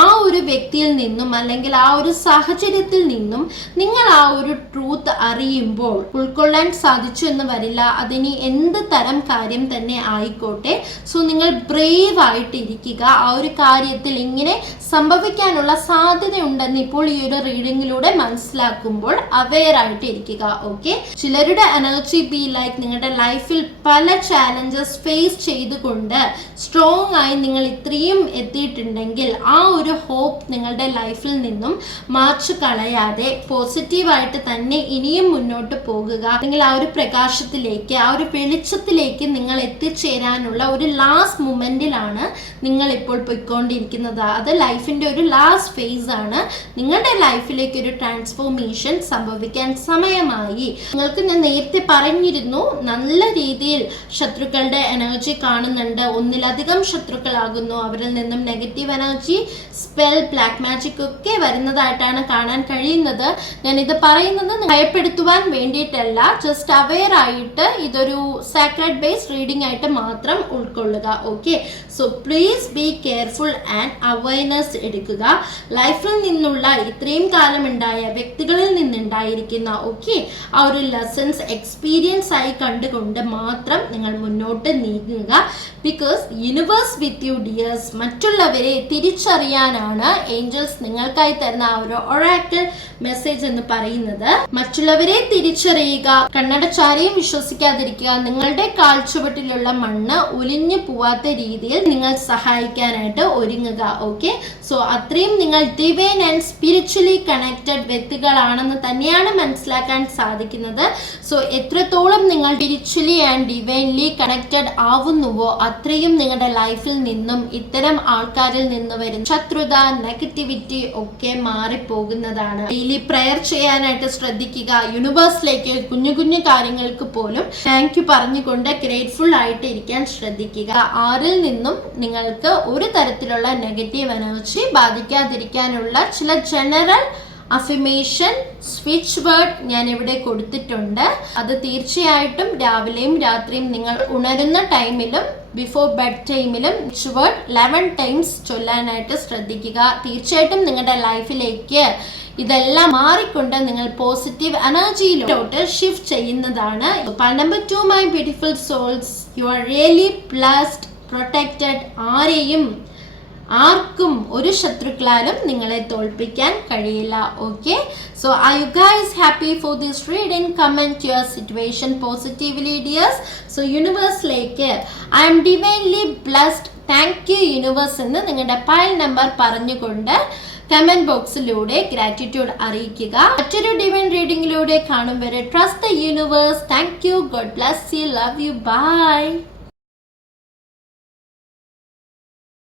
ആ ഒരു വ്യക്തിയിൽ നിന്നും അല്ലെങ്കിൽ ആ ഒരു സാഹചര്യത്തിൽ നിന്നും നിങ്ങൾ ആ ഒരു ട്രൂത്ത് അറിയുമ്പോൾ ഉൾക്കൊള്ളാൻ സാധിച്ചു എന്ന് വരില്ല. അതിനി എന്ത് തരം കാര്യം തന്നെ ആയിക്കോട്ടെ. സോ നിങ്ങൾ ബ്രേവ് ആയിട്ടിരിക്കുക. ആ ഒരു കാര്യത്തിൽ ഇങ്ങനെ സംഭവിക്കാനുള്ള സാധ്യതയുണ്ടെന്ന് ഇപ്പോൾ ഈ ഒരു റീഡിങ്ങിലൂടെ മനസ്സിലാക്കുമ്പോൾ അവെയർ ആയിട്ട് ഇരിക്കുക. ഓക്കെ, ചിലരുടെ എനർജി ബി ലൈക്ക് നിങ്ങളുടെ ലൈഫിൽ പല ചാലഞ്ചസ് ഫേസ് ചെയ്തുകൊണ്ട് സ്ട്രോങ് ആയി നിങ്ങൾ ഇത്രയും എത്തിയിട്ടുണ്ടെങ്കിൽ ആ ഒരു ഹോപ്പ് നിങ്ങളുടെ ലൈഫിൽ നിന്നും മാച്ചു കളയാതെ പോസിറ്റീവായിട്ട് തന്നെ ഇനിയും മുന്നോട്ട് പോകുക. അല്ലെങ്കിൽ ആ ഒരു പ്രകാശത്തിലേക്ക്, ആ ഒരു വെളിച്ചത്തിലേക്ക് നിങ്ങൾ എത്തിച്ചേരാനുള്ള ഒരു ലാസ്റ്റ് മൊമെന്റിലാണ് നിങ്ങൾ ഇപ്പോൾ പോയിക്കൊണ്ടിരിക്കുന്നത്. അത് ലൈഫിന്റെ ഒരു ലാസ്റ്റ് ഫേസ് ആണ്. നിങ്ങളുടെ ലൈഫിലേക്ക് ഒരു ട്രാൻസ്ഫോർമേഷൻ സംഭവിക്കാൻ സമയമായി. നിങ്ങൾക്ക് ഞാൻ നേരത്തെ പറഞ്ഞിരുന്നു, നല്ല രീതിയിൽ ശത്രുക്കളുടെ എനർജി കാണുന്നുണ്ട്. ഒന്നിലധികം ശത്രുക്കളാകുന്നു. അവരിൽ നിന്നും negative energy, spell, black magic ഒക്കെ വരുന്നതായിട്ടാണ് കാണാൻ കഴിയുന്നത്. ഞാൻ ഇത് പറയുന്നത് ഭയപ്പെടുത്തുവാൻ വേണ്ടിയിട്ടല്ല, ജസ്റ്റ് അവെയർ ആയിട്ട് ഇതൊരു സാക്രഡ് ബേസ്ഡ് റീഡിംഗ് ആയിട്ട് മാത്രം ഉൾക്കൊള്ളുക. Okay, so please be careful and awareness എടുക്കുക. ലൈഫിൽ നിന്നുള്ള ഇത്രയും കാലം ഉണ്ടായ വ്യക്തികളിൽ നിന്നുണ്ടായിരിക്കുന്ന ആ ഒരു ലെസൺസ് എക്സ്പീരിയൻസ് ആയി കണ്ടുകൊണ്ട് മാത്രം നിങ്ങൾ മുന്നോട്ട് നീങ്ങുക. Because universe with you dears. മറ്റുള്ളവരെ തിരിച്ചറിയാനാണ് ഏഞ്ചൽസ് നിങ്ങൾക്കായി തരുന്ന ആ ഒരു ഒറാക്കിൾ മെസ്സേജ് എന്ന് പറയുന്നത്. മറ്റുള്ളവരെ തിരിച്ചറിയുക, കണ്ണടച്ചാരെയും വിശ്വസിക്കാതിരിക്കുക. നിങ്ങളുടെ കാൽച്ചുവട്ടിലുള്ള മണ്ണ് ഒലിഞ്ഞു പോവാത്ത രീതിയിൽ നിങ്ങൾ സഹായിക്കാനായിട്ട് ഒരുങ്ങുക. ഓക്കെ, സോ അത്രയും നിങ്ങൾ ഡിവൈൻ ആൻഡ് സ്പിരിച്വലി കണക്റ്റഡ് വ്യക്തികളാണെന്ന് തന്നെയാണ് മനസ്സിലാക്കാൻ സാധിക്കുന്നത്. സോ എത്രത്തോളം നിങ്ങൾ സ്പിരിച്വലി ആൻഡ് ഡിവൈൻലി കണക്റ്റഡ് ആവുന്നുവോ അത്രയും നിങ്ങളുടെ ലൈഫിൽ നിന്നും ഇത്തരം ആൾക്കാരിൽ നിന്ന് വരുന്ന ശത്രുത, നെഗറ്റിവിറ്റി ഒക്കെ മാറിപ്പോകുന്നതാണ്. ഡെയിലി പ്രെയർ ചെയ്യാനായിട്ട് ശ്രദ്ധിക്കുക. യൂണിവേഴ്സിലേക്ക് കുഞ്ഞു കുഞ്ഞു കാര്യങ്ങൾക്ക് പോലും താങ്ക് യു പറഞ്ഞുകൊണ്ട് ഗ്രേറ്റ്ഫുൾ ആയിട്ട് ഇരിക്കാൻ ശ്രദ്ധിക്കുക. ആരിൽ നിന്നും നിങ്ങൾക്ക് ഒരു തരത്തിലുള്ള നെഗറ്റീവ് എനർജി ബാധിക്കാതിരിക്കാനുള്ള ചില ജനറൽ അഫിമേഷൻ സ്വിച്ച് വേർഡ് ഞാൻ ഇവിടെ കൊടുത്തിട്ടുണ്ട്. അത് തീർച്ചയായിട്ടും രാവിലെയും രാത്രിയും നിങ്ങൾ ഉണരുന്ന ടൈമിലും ബിഫോർ ബെഡ് ടൈമിലും സ്വിച്ച് വേർഡ് 11 ടൈംസ് ചൊല്ലാനായിട്ട് ശ്രദ്ധിക്കുക. തീർച്ചയായിട്ടും നിങ്ങളുടെ ലൈഫിലേക്ക് ഇതെല്ലാം മാറിക്കൊണ്ട് നിങ്ങൾ പോസിറ്റീവ് എനർജിയിലോട്ട് ഷിഫ്റ്റ് ചെയ്യുന്നതാണ്. Number 2 my beautiful souls, you are really blessed, protected. ആർക്കും ഒരു ശത്രുക്കളാലും നിങ്ങളെ തോൽപ്പിക്കാൻ കഴിയില്ല. Okay, so are you guys happy for this reading? Comment your situation positively dears. So യൂണിവേഴ്സിലേക്ക് I'm divinely blessed, thank you universe എന്ന് നിങ്ങളുടെ pile number പറഞ്ഞുകൊണ്ട് കമന്റ് ബോക്സിലൂടെ ഗ്രാറ്റിറ്റ്യൂഡ് അറിയിക്കുക. മറ്റൊരു ഡിവൈൻ റീഡിംഗിലൂടെ കാണും വരെ trust the universe. Thank you, God bless you, love you, by.